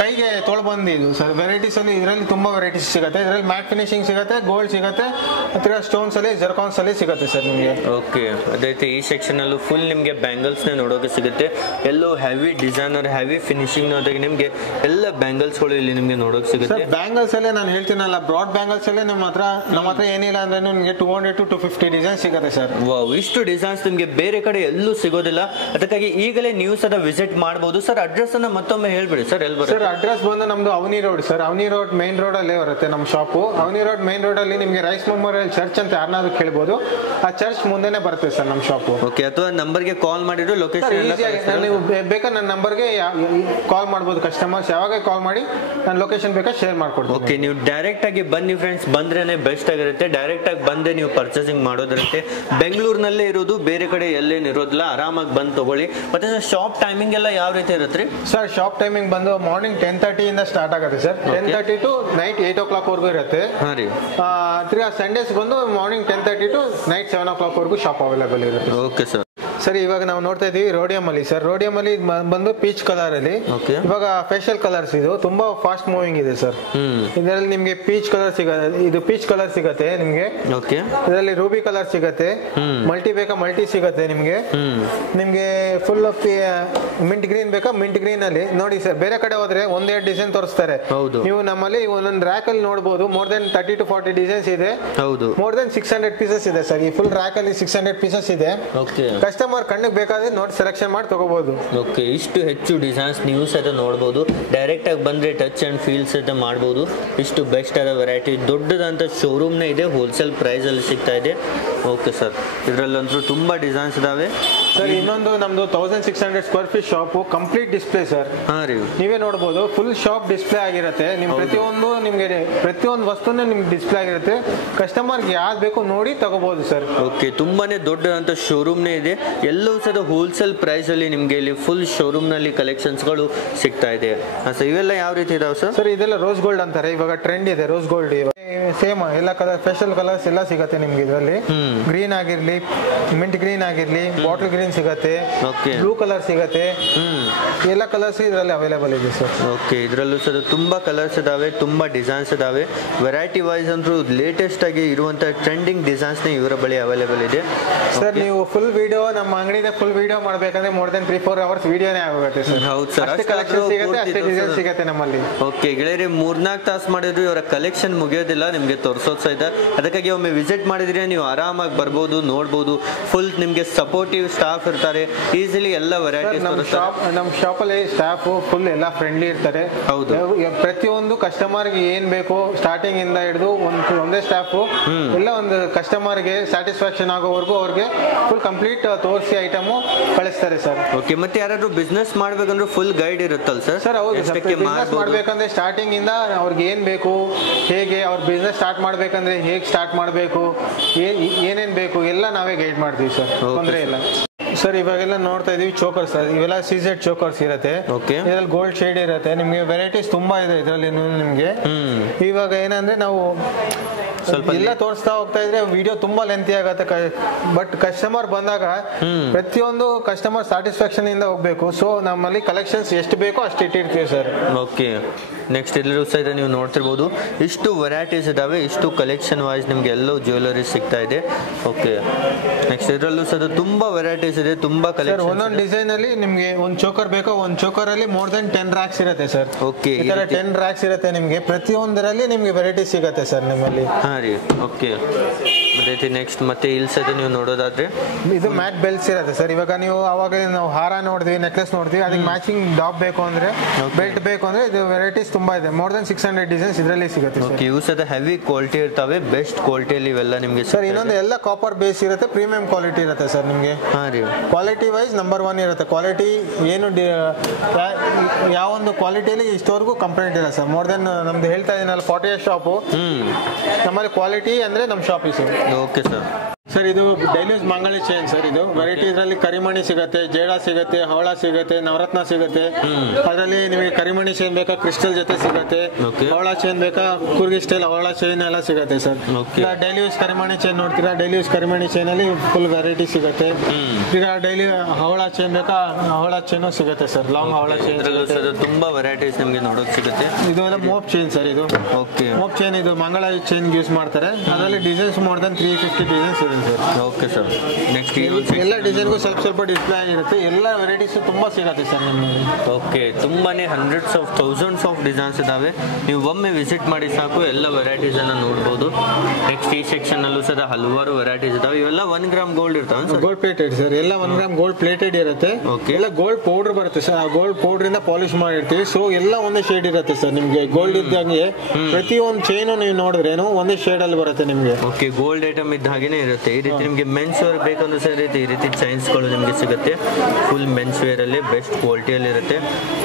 ಕೈಗೆ ತೊಳ್ಬಂದ್ ಇದು ಸರ್. ವೆರೈಟೀಸ್ ಅಲ್ಲಿ ಇದರಲ್ಲಿ ತುಂಬಾ ವೆರೈಟೀಸ್ ಸಿಗುತ್ತೆ. ಇದರಲ್ಲಿ ಮ್ಯಾಟ್ ಫಿನಿಶಿಂಗ್ ಸಿಗುತ್ತೆ, ಗೋಲ್ಡ್ ಸಿಗುತ್ತೆ, ಹತ್ತಿರ ಸ್ಟೋನ್ಸ್ ಅಲ್ಲಿ ಜರ್ಕಾನ್ಸ್ ಅಲ್ಲಿ ಸಿಗುತ್ತೆ ಸರ್ ನಿಮಗೆ. ಓಕೆ, ಅದೇ ರೀತಿ ಈ ಸೆಕ್ಷನ್ ಅಲ್ಲೂ ಫುಲ್ ನಿಮಗೆ ಬ್ಯಾಂಗಲ್ಸ್ ನೋಡೋಕೆ ಸಿಗುತ್ತೆ. ಎಲ್ಲೋ ಹೆವಿ ಡಿಸೈನರ್ ಹೆವಿ ಫಿನಿಶಿಂಗ್ ನೋಡಿದಾಗ ನಿಮಗೆ ಎಲ್ಲ ಬ್ಯಾಂಗಲ್ಸ್ ಗಳು ಇಲ್ಲಿ ನಿಮಗೆ ನೋಡೋಕೆ ಸಿಗುತ್ತೆ. ಬ್ಯಾಂಗಲ್ಸ್ ಅಲ್ಲೇ ನಾನು ಹೇಳ್ತೀನಲ್ಲ, ಬ್ರಾಡ್ ಬ್ಯಾಂಗಲ್ಸ್ ಅಲ್ಲೇ ನಮ್ಮ ಹತ್ರ ಏನಿಲ್ಲ ಅಂದ್ರೆ ನಿಮಗೆ 200 to 250 ಡಿಸೈನ್ ಸಿಗುತ್ತೆ ಸರ್. ವಾವ್, ಇಷ್ಟು ಡಿಸೈನ್ಸ್ ನಿಮಗೆ ಬೇರೆ ಕಡೆ ಎಲ್ಲೂ ಸಿಗೋದಿಲ್ಲ. ಅದಕ್ಕಾಗಿ ಈಗಲೇ ನೀವು ಸಹ ವಿಸಿಟ್ ಮಾಡಬಹುದು ಸರ್. ಅಡ್ರೆಸ್ ಅನ್ನ ಮತ್ತೊಮ್ಮೆ ಹೇಳ್ಬಿಡಿ ಸರ್. ಎಲ್ಲಿ ಬರುತ್ತೆ ಸರ್? ಅಡ್ರೆಸ್ ಬಂದು ನಮ್ದು ಅವನಿ ರೋಡ್ ಸರ್. ಅವನಿ ರೋಡ್ ಮೈನ್ ರೋಡ್ ಅಲ್ಲೇ ಬರುತ್ತೆ ನಮ್ಮ ಶಾಪು. ಅವನಿ ರೋಡ್ ಮೈನ್ ರೋಡ್ ಅಲ್ಲಿ ನಿಮಗೆ ರೈಸ್ ಮೆಮೋರಿಯಲ್ ಚರ್ಚ್ ಅಂತ ಯಾರನ್ನಾದ್ರೂ ಕೇಳ್ಬೋದು, ಆ ಚರ್ಚ್ ಮುಂದೆನೆ ಬರುತ್ತೆ ಸರ್ ನಮ್ಮ ಶಾಪು. ಓಕೆ, ಅಥವಾ ನಂಬರ್ಗೆ ಕಾಲ್ ಮಾಡಿದ್ರು ಲೊಕೇಶನ್ ನೀವು ಬೇಕಾದ್ರೆ ನನ್ನ ನಂಬರ್ಗೆ ಕಾಲ್ ಮಾಡ್ಬೋದು. ಕಸ್ಟಮರ್ಸ್ ಯಾವಾಗ ಕಾಲ್ ಮಾಡಿ ನಾನು ಲೊಕೇಶನ್ ಬೇಕಾ ಶೇರ್ ಮಾಡ್ಕೊಡ್ತೀನಿ. ಓಕೆ, ನೀವು ಡೈರೆಕ್ಟ್ ಆಗಿ ಬನ್ನಿ ಫ್ರೆಂಡ್ಸ್, ಬಂದ್ರೇನೆ ಬೆಸ್ಟ್ ಆಗಿರುತ್ತೆ. ಡೈರೆಕ್ಟ್ ಆಗಿ ಬಂದೆ ನೀವು ಪರ್ಚೇಸಿಂಗ್ ಮಾಡೋದಿರುತ್ತೆ. ಬೆಂಗಳೂರಿನಲ್ಲೇ ಇರೋದು, ಬೇರೆ ಕಡೆ ಎಲ್ಲೇನು ಇರೋದಿಲ್ಲ. ಆರಾಮಾಗಿ ಬಂದು ತಗೊಳ್ಳಿ. ಮತ್ತೆ ಶಾಪ್ ಟೈಮಿಂಗ್ ಎಲ್ಲ ಯಾವ ರೀತಿ ಇರುತ್ತೆ ಸರ್? ಶಾಪ್ ಟೈಮಿಂಗ್ ಬಂದು ಮಾರ್ನಿಂಗ್ 10:30 ಇಂದ ಸ್ಟಾರ್ಟ್ ಆಗುತ್ತೆ ಸರ್. 10:30 to ನೈಟ್ 8 o'clock ವರೆಗೂ ಇರುತ್ತೆ. ತಿರ್ಗಾ ಸಂಡೇಸ್ ಬಂದು ಮಾರ್ನಿಂಗ್ 10:30 to ನೈಟ್ 7 o'clock ವರೆಗೂ ಶಾಪ್ ಅವೈಲೇಬಲ್ ಇರುತ್ತೆ. Okay sir. ಸರ್ ಇವಾಗ ನಾವು ನೋಡ್ತಾ ಇದೀವಿ ರೋಡಿಯಂ ಅಲ್ಲಿ ಸರ್. ರೋಡಿಯಂ ಅಲ್ಲಿ ಬಂದು ಪೀಚ್ ಕಲರ್ ಅಲ್ಲಿ ಇವಾಗ ಫೇಶಿಯಲ್ ಕಲರ್ಸ್ ಇದು ತುಂಬಾ ಫಾಸ್ಟ್ ಮೂವಿಂಗ್ ಇದೆ ಸರ್. ಇದರಲ್ಲಿ ನಿಮ್ಗೆ ಪೀಚ್ ಕಲರ್ ಸಿಗುತ್ತೆ, ಇದು ಪೀಚ್ ಕಲರ್ ಸಿಗುತ್ತೆ ನಿಮ್ಗೆ. ಇದರಲ್ಲಿ ರೂಬಿ ಕಲರ್ ಸಿಗುತ್ತೆ, ಮಲ್ಟಿ ಬೇಕಾ ಮಲ್ಟಿ ಸಿಗುತ್ತೆ ನಿಮ್ಗೆ. ನಿಮ್ಗೆ ಫುಲ್ ಆಫ್ ಮಿಂಟ್ ಗ್ರೀನ್ ಬೇಕಾ ಮಿಂಟ್ ಗ್ರೀನ್ ಅಲ್ಲಿ ನೋಡಿ ಸರ್. ಬೇರೆ ಕಡೆ ಹೋದ್ರೆ 1-2 ಡಿಸೈನ್ ತೋರಿಸ್ತಾರೆ. ನೀವು ನಮ್ಮಲ್ಲಿ ಒಂದೊಂದು ರ್ಯಾಕ್ ಅಲ್ಲಿ ನೋಡಬಹುದು, ಮೋರ್ ದೆನ್ 30 to 40 ಡಿಸೈನ್ಸ್ ಇದೆ. ಮೋರ್ ದೆನ್ 600 ಪೀಸಸ್ ಇದೆ ಸರ್. ಈ ಫುಲ್ ರ್ಯಾಕ್ ಅಲ್ಲಿ 600 ಪೀಸಸ್ ಇದೆ. ಕಸ್ಟಮರ್ ಕಣ್ಣಿಗೆ ಬೇಕಾದ್ರೆ ನೋಡಿ ಸೆಲೆಕ್ಷನ್ ಮಾಡಿ ತಗೋಬಹುದು. ಓಕೆ, ಇಷ್ಟು ಹೆಚ್ಚು ಡಿಸೈನ್ಸ್ ನೀವು ಸಹಿತ ನೋಡಬಹುದು. ಡೈರೆಕ್ಟ್ ಆಗಿ ಬಂದ್ರೆ ಟಚ್ ಅಂಡ್ ಫೀಲ್ ಸಹಿತ ಮಾಡಬಹುದು. ಇಷ್ಟು ಬೆಸ್ಟ್ ಆದ ವೆರೈಟಿ, ದೊಡ್ಡದಂತ ಶೋರೂಮ್ನೇ ಇದೆ, ಹೋಲ್ಸೇಲ್ ಪ್ರೈಸ್ ಅಲ್ಲಿ ಸಿಗ್ತಾ ಇದೆ. ಓಕೆ ಸರ್, ಇದರಲ್ಲಂತೂ ತುಂಬಾ ಡಿಸೈನ್ಸ್ ಇದಾವೆ ಸರ್. ಇನ್ನೊಂದು ನಮ್ದು 1600 square feet shop, complete display sir. ನೀವೇ ನೋಡಬಹುದು, ಫುಲ್ ಶಾಪ್ ಡಿಸ್ಪ್ಲೇ ಆಗಿರುತ್ತೆ. ನಿಮ್ ಪ್ರತಿಯೊಂದು ವಸ್ತುನೇ ನಿಮ್ಗೆ ಡಿಸ್ಪ್ಲೇ ಆಗಿರುತ್ತೆ. ಕಸ್ಟಮರ್ಗೆ ಯಾವ್ದು ಬೇಕು ನೋಡಿ ತಗೋಬಹುದು ಸರ್. ಓಕೆ, ತುಂಬಾನೇ ದೊಡ್ಡದಂತ ಶೋರೂಮ್ನೇ ಇದೆ. ಎಲ್ಲವೂ ಸಹ ಹೋಲ್ಸೇಲ್ ಪ್ರೈಸ್ ಅಲ್ಲಿ ನಿಮ್ಗೆ ಇಲ್ಲಿ ಫುಲ್ ಶೋರೂಮ್ ನಲ್ಲಿ ಕಲೆಕ್ಷನ್ಸ್ ಗಳು ಸಿಗ್ತಾ ಇದೆ. ಇವೆಲ್ಲ ಯಾವ ರೀತಿ ಇದಾವೆ ಸರ್? ಸರ್ ಇದೆಲ್ಲ ರೋಸ್ ಗೋಲ್ಡ್ ಅಂತಾರೆ, ಇವಾಗ ಟ್ರೆಂಡ್ ಇದೆ ರೋಸ್ ಗೋಲ್ಡ್. ಸೇಮ್ ಎಲ್ಲ ಕಲರ್ ಫೇಶಿಯಲ್ ಕಲರ್ಸ್ ಎಲ್ಲ ಸಿಗುತ್ತೆ ನಿಮ್ಗೆ ಇದರಲ್ಲಿ. ಗ್ರೀನ್ ಆಗಿರ್ಲಿ, ಮಿಂಟ್ ಗ್ರೀನ್ ಆಗಿರ್ಲಿ, ಬಾಟಲ್ ಗ್ರೀನ್ ಸಿಗುತ್ತೆ, ಬ್ಲೂ ಕಲರ್ ಸಿಗುತ್ತೆ, ಎಲ್ಲ ಕಲರ್ಸ್ ಇದರಲ್ಲಿ ಅವೈಲೇಬಲ್ ಇದೆ ಸರ್. ಓಕೆ, ಇದರಲ್ಲೂ ಸಹ ತುಂಬಾ ಕಲರ್ಸ್ ಇದಾವೆ, ತುಂಬಾ ಡಿಸೈನ್ಸ್ ಇದಾವೆ. ವೆರೈಟಿ ವೈಸ್ ಅಂತೂ ಲೇಟೆಸ್ಟ್ ಆಗಿ ಇರುವಂತಹ ಟ್ರೆಂಡಿಂಗ್ ಡಿಸೈನ್ಸ್ ಇವರ ಬಳಿ ಅವೈಲೇಬಲ್ ಇದೆ ಸರ್. ನೀವು ಫುಲ್ ವಿಡಿಯೋ ನಮ್ಮ ಅಂಗಡಿಯಿಂದ ಫುಲ್ ವಿಡಿಯೋ ಮಾಡಬೇಕಂದ್ರೆ ಮೋರ್ ದೆನ್ 3-4 ಅವರ್ಸ್ ವಿಡಿಯೋನೇ ಆಗುತ್ತೆ ಸರ್. ಹೌದು ಸರ್, ಅಷ್ಟೇ ಕಲೆಕ್ಷನ್ ಸಿಗುತ್ತೆ, ಅಷ್ಟೇ ಡಿಸೈನ್ ಸಿಗುತ್ತೆ ನಮ್ಮಲ್ಲಿ. ಓಕೆ ಗೆಳೆಯರೆ, 3-4 ತಾಸು ಮಾಡಿದ್ರು ಇವರ ಕಲೆಕ್ಷನ್ ಮುಗಿಯೋದಿಲ್ಲ. ಆಗೋದಿಲ್ಲ ನಿಮಗೆ ತೋರಿಸೋದು ಸಹಿತ. ಅದಕ್ಕಾಗಿ ಒಮ್ಮೆ ವಿಸಿಟ್ ಮಾಡಿದ್ರೆ ನೀವು ಆರಾಮಾಗಿ ಬರ್ಬೋದು, ನೋಡ್ಬೋದು. ಫುಲ್ ನಿಮಗೆ ಸಪೋರ್ಟಿವ್ ಸ್ಟಾಫ್ ಇರ್ತಾರೆ, ಈಸಿಲಿ ಎಲ್ಲ ವೆರೈಟೀಸ್. ನಮ್ಮ ಶಾಪಲ್ಲಿ ಸ್ಟಾಫ್ ಫುಲ್ ಎಲ್ಲ ಫ್ರೆಂಡ್ಲಿ ಇರ್ತಾರೆ. ಹೌದು, ಪ್ರತಿಯೊಂದು ಕಸ್ಟಮರ್ಗೆ ಏನ್ ಬೇಕು ಸ್ಟಾರ್ಟಿಂಗ್ ಇಂದ ಹಿಡಿದು ಒಂದೇ ಸ್ಟಾಫ್ ಎಲ್ಲ ಒಂದು ಕಸ್ಟಮರ್ಗೆ ಸ್ಯಾಟಿಸ್ಫ್ಯಾಕ್ಷನ್ ಆಗೋವರೆಗೂ ಅವ್ರಿಗೆ ಫುಲ್ ಕಂಪ್ಲೀಟ್ ತೋರಿಸಿ ಐಟಮ್ ಕಳಿಸ್ತಾರೆ ಸರ್. ಓಕೆ, ಮತ್ತೆ ಯಾರಾದ್ರೂ ಬಿಸ್ನೆಸ್ ಮಾಡ್ಬೇಕಂದ್ರೆ ಫುಲ್ ಗೈಡ್ ಇರುತ್ತಲ್ಲ ಸರ್? ಸರ್ ಹೌದು, ಬಿಸ್ನೆಸ್ ಮಾಡ್ಬೇಕಂದ್ರೆ ಸ್ಟಾರ್ಟಿಂಗ್ ಇಂದ ಅವ್ರಿಗೆ ಏನ್ ಬೇಕು, ಹೇಗೆ ಅವ್ರ ಬಿಸ್ನೆಸ್ ಸ್ಟಾರ್ಟ್ ಮಾಡ್ಬೇಕಂದ್ರೆ ಹೇಗೆ ಸ್ಟಾರ್ಟ್ ಮಾಡಬೇಕು, ಏನೇನ್ ಬೇಕು ಎಲ್ಲ ನಾವೇ ಗೈಡ್ ಮಾಡ್ತೀವಿ ಸರ್, ತೊಂದರೆ ಇಲ್ಲ ಸರ್. ಇವಾಗೆಲ್ಲ ನೋಡ್ತಾ ಇದೀವಿ ಚೋಕರ್ಸ್ ಸರ್, ಇವೆಲ್ಲ ಸೀಸೆಡ್ ಚೋಕರ್ಸ್ ಇರುತ್ತೆ. ಇದರಲ್ಲಿ ಗೋಲ್ಡ್ ಶೇಡ್ ಇರುತ್ತೆ. ನಿಮ್ಗೆ ವೆರೈಟೀಸ್ ತುಂಬಾ ಇದೆ ಇದರಲ್ಲಿ ನಿಮ್ಗೆ. ಇವಾಗ ಏನಂದ್ರೆ ನಾವು ಸ್ವಲ್ಪ ಎಲ್ಲ ತೋರಿಸ್ತಾ ಹೋಗ್ತಾ ಇದ್ರೆ ವಿಡಿಯೋ ತುಂಬಾ ಲೆಂತಿ ಆಗತ್ತೆ. ಬಟ್ ಕಸ್ಟಮರ್ ಬಂದಾಗ ಪ್ರತಿಯೊಂದು ಕಸ್ಟಮರ್ ಸ್ಯಾಟಿಸ್ಫ್ಯಾಕ್ಷನ್ ಇಂದ ಹೋಗ್ಬೇಕು. ಸೊ ನಮ್ಮಲ್ಲಿ ಕಲೆಕ್ಷನ್ಸ್ ಎಷ್ಟು ಬೇಕೋ ಅಷ್ಟು ಇಟ್ಟಿರ್ತೀವಿ ಸರ್. ಓಕೆ, ನೆಕ್ಸ್ಟ್ ಎಲ್ಲರೂ ಸಹಿತ ನೀವು ನೋಡ್ತಿರ್ಬೋದು ಇಷ್ಟು ವೆರೈಟೀಸ್ ಇದಾವೆ, ಇಷ್ಟು ಕಲೆಕ್ಷನ್ ವೈಸ್ ನಿಮ್ಗೆ ಎಲ್ಲೋ ಜ್ಯುವೆಲರಿ ಸಿಗ್ತಾ ಇದೆ. ಓಕೆ, ನೆಕ್ಸ್ಟ್ ಇದರಲ್ಲೂ ಸಹಿತ ತುಂಬಾ ವೆರೈಟೀಸ್ ಇದೆ, ತುಂಬಾ ಕಲೆಕ್ಷನ್. ಒಂದೊಂದು ಡಿಸೈನ್ ಅಲ್ಲಿ ನಿಮ್ಗೆ ಒಂದು ಚೋಕರ್ ಬೇಕೋ, ಒಂದು ಚೋಕರ್ ಅಲ್ಲಿ ಮೋರ್ ದೆನ್ 10 racks ಇರುತ್ತೆ ಸರ್. ಓಕೆ, ಈ ತರ 10 racks ಇರುತ್ತೆ ನಿಮ್ಗೆ. ಪ್ರತಿಯೊಂದರಲ್ಲಿ ನಿಮ್ಗೆ ವೆರೈಟಿ ಸಿಗುತ್ತೆ ಸರ್ ನಿಮ್ಮಲ್ಲಿ. ಓಕೆ, ಮತ್ತೆ ನೆಕ್ಸ್ಟ್ ಮತ್ತೆ ಇಲ್ಲಿ ಸಹಿತ ನೀವು ನೋಡೋದಾದ್ರೆ ಇದು ಮ್ಯಾಟ್ ಬೆಲ್ಟ್ಸ್ ಇರುತ್ತೆ ಸರ್. ಇವಾಗ ನೀವು ಅವಾಗ ನಾವು ಹಾರ ನೋಡಿದ್ವಿ, ನೆಕ್ಲೆಸ್ ನೋಡಿದ್ವಿ, ಅದಕ್ಕೆ ಮ್ಯಾಚಿಂಗ್ ಡಾಪ್ ಬೇಕು ಅಂದ್ರೆ, ಬೆಲ್ಟ್ ಬೇಕು ಅಂದ್ರೆ ಇದು ವೆರೈಟೀಸ್ ತುಂಬಾ ಇದೆ. ಮೋರ್ ದನ್ 600 ಡಿಸೈನ್ಸ್ ಇದರಲ್ಲಿ ಸಿಗುತ್ತೆ. ಓಕೆ, ಇವು ಸಹಿತ ಹೆವಿ ಕ್ವಾಲಿಟಿ ಇರ್ತವೆ, ಬೆಸ್ಟ್ ಕ್ವಾಲಿಟಿಯಲ್ಲಿ ಇವೆಲ್ಲ ನಿಮಗೆ ಸರ್. ಇನ್ನೊಂದು ಎಲ್ಲ ಕಾಪರ್ ಬೇಸ್ ಇರುತ್ತೆ, ಪ್ರೀಮಿಯಂ ಕ್ವಾಲಿಟಿ ಇರುತ್ತೆ ಸರ್ ನಿಮಗೆ. ಕ್ವಾಲಿಟಿ ವೈಸ್ ನಂಬರ್ 1 ಇರುತ್ತೆ. ಕ್ವಾಲಿಟಿ ಏನು ಯಾವೊಂದು ಕ್ವಾಲಿಟಿಯಲ್ಲಿ ಇಷ್ಟವರೆಗೂ ಕಂಪ್ಲೇಂಟ್ ಇಲ್ಲ ಸರ್. ಮೋರ್ ದೆನ್ ನಮ್ದು ಹೇಳ್ತಾ ಇದೀನಲ್ಲ 48 ಶಾಪು, ನಮ್ಮಲ್ಲಿ ಕ್ವಾಲಿಟಿ ಅಂದ್ರೆ ನಮ್ಮ shop sir. Okay sir. Sir ಇದು ಡೈಲಿ ಯೂಸ್ ಮಂಗಳಿ ಚೈನ್ ಸರ್. ಇದು ವೆರೈಟಿ ಇದರಲ್ಲಿ ಕರಿಮಣಿ ಸಿಗುತ್ತೆ, ಜೇಡ ಸಿಗುತ್ತೆ, ಹವಳ ಸಿಗುತ್ತೆ, ನವರತ್ನ ಸಿಗುತ್ತೆ. ಅದರಲ್ಲಿ ನಿಮಗೆ ಕರಿಮಣಿ ಚೈನ್ ಬೇಕಾ ಕ್ರಿಸ್ಟಲ್ ಜೊತೆ ಸಿಗುತ್ತೆ, ಹವಳ ಚೈನ್ ಬೇಕಾ ಕೂರ್ಗಿ ಸ್ಟೈಲ್ ಹವಳ ಚೈನ್ ಎಲ್ಲ ಸಿಗುತ್ತೆ ಸರ್. ಡೈಲಿ ಯೂಸ್ ಕರಿಮಣಿ ಚೈನ್ ನೋಡ್ತೀರಾ, ಡೈಲಿ ಯೂಸ್ ಕರಿಮಣಿ ಚೈನ್ ಅಲ್ಲಿ ಫುಲ್ ವೆರೈಟಿ ಸಿಗುತ್ತೆ. ಈಗ ಡೈಲಿ ಹವಳ ಚೈನ್ ಬೇಕಾ ಹವಳ ಚೈನ್ ಸಿಗುತ್ತೆ ಸರ್. ಲಾಂಗ್ ಹವಳ ಚೈನ್ ತುಂಬಾ ವೆರೈಟೀಸ್ ನಿಮಗೆ ನೋಡೋಕೆ ಸಿಗುತ್ತೆ. ಇದು ಎಲ್ಲ ಮೋಪ್ ಚೈನ್ ಸರ್. ಇದು ಓಕೆ, ಮೋಪ್ ಚೈನ್ ಇದು ಮಂಗಳ ಚೈನ್ ಯೂಸ್ ಮಾಡ್ತಾರೆ. ಅದರಲ್ಲಿ ಡಿಸೈನ್ಸ್ ಮೋರ್ ದನ್ 350 ಡಿಸೈನ್ಸ್ ಇದೆ. Okay sir. ನೆಕ್ಸ್ಟ್ ಎಲ್ಲ ಡಿಸೈನ್ಗೂ ಸ್ವಲ್ಪ ಡಿಸ್ಪ್ಲೇ ಆಗಿರುತ್ತೆ. ಎಲ್ಲ ವೆರೈಟೀಸ್ ತುಂಬಾ ಸಿಗುತ್ತೆ ಸರ್ ನಿಮಗೆ. ಓಕೆ, ತುಂಬಾನೇ hundreds of thousands of designs ಇದಾವೆ. ನೀವು ಒಮ್ಮೆ ವಿಸಿಟ್ ಮಾಡಿ ಸಾಕು, ಎಲ್ಲ ವೆರೈಟೀಸ್ ಅನ್ನ ನೋಡ್ಬೋದು. ನೆಕ್ಸ್ಟ್ ಈ ಸೆಕ್ಷನ್ ಅಲ್ಲೂ ಸಹ ಹಲವಾರು ವೆರೈಟೀಸ್ ಇದಾವೆ. ಇವೆಲ್ಲ 1 ಗ್ರಾಮ್ ಗೋಲ್ಡ್ ಇರ್ತಾವೆ, ಗೋಲ್ಡ್ ಪ್ಲೇಟೆಡ್ ಸರ್. ಎಲ್ಲ 1 ಗ್ರಾಮ್ ಗೋಲ್ಡ್ ಪ್ಲೇಟೆಡ್ ಇರುತ್ತೆ. ಎಲ್ಲ ಗೋಲ್ಡ್ ಪೌಡರ್ ಬರುತ್ತೆ ಸರ್. ಆ ಗೋಲ್ಡ್ ಪೌಡರ್ ಇಂದ ಪಾಲಿಶ್ ಮಾಡಿರ್ತೀವಿ. ಸೊ ಎಲ್ಲ ಒಂದೇ ಶೇಡ್ ಇರುತ್ತೆ ಸರ್ ನಿಮ್ಗೆ. ಗೋಲ್ಡ್ ಇದ್ದಂಗೆ ಪ್ರತಿಯೊಂದು ಚೈನು ನೀವು ನೋಡಿದ್ರೇನು ಒಂದೇ ಶೇಡ್ ಅಲ್ಲಿ ಬರುತ್ತೆ ನಿಮ್ಗೆ. ಓಕೆ, ಗೋಲ್ಡ್ ಐಟಮ್ ಇದ್ದ ಹಾಗೇನೆ ಇರುತ್ತೆ. ಈ ರೀತಿ ನಿಮಗೆ ಮೆನ್ಸ್ ವೇರ್ ಬೇಕಂದ್ರೆ ಸರ್ ಈ ರೀತಿ ಚೈನ್ಸ್ಗಳು ನಿಮಗೆ ಸಿಗುತ್ತೆ. ಫುಲ್ ಮೆನ್ಸ್ ವೇರ್ ಅಲ್ಲಿ ಬೆಸ್ಟ್ ಕ್ವಾಲಿಟಿಯಲ್ಲಿ ಇರುತ್ತೆ.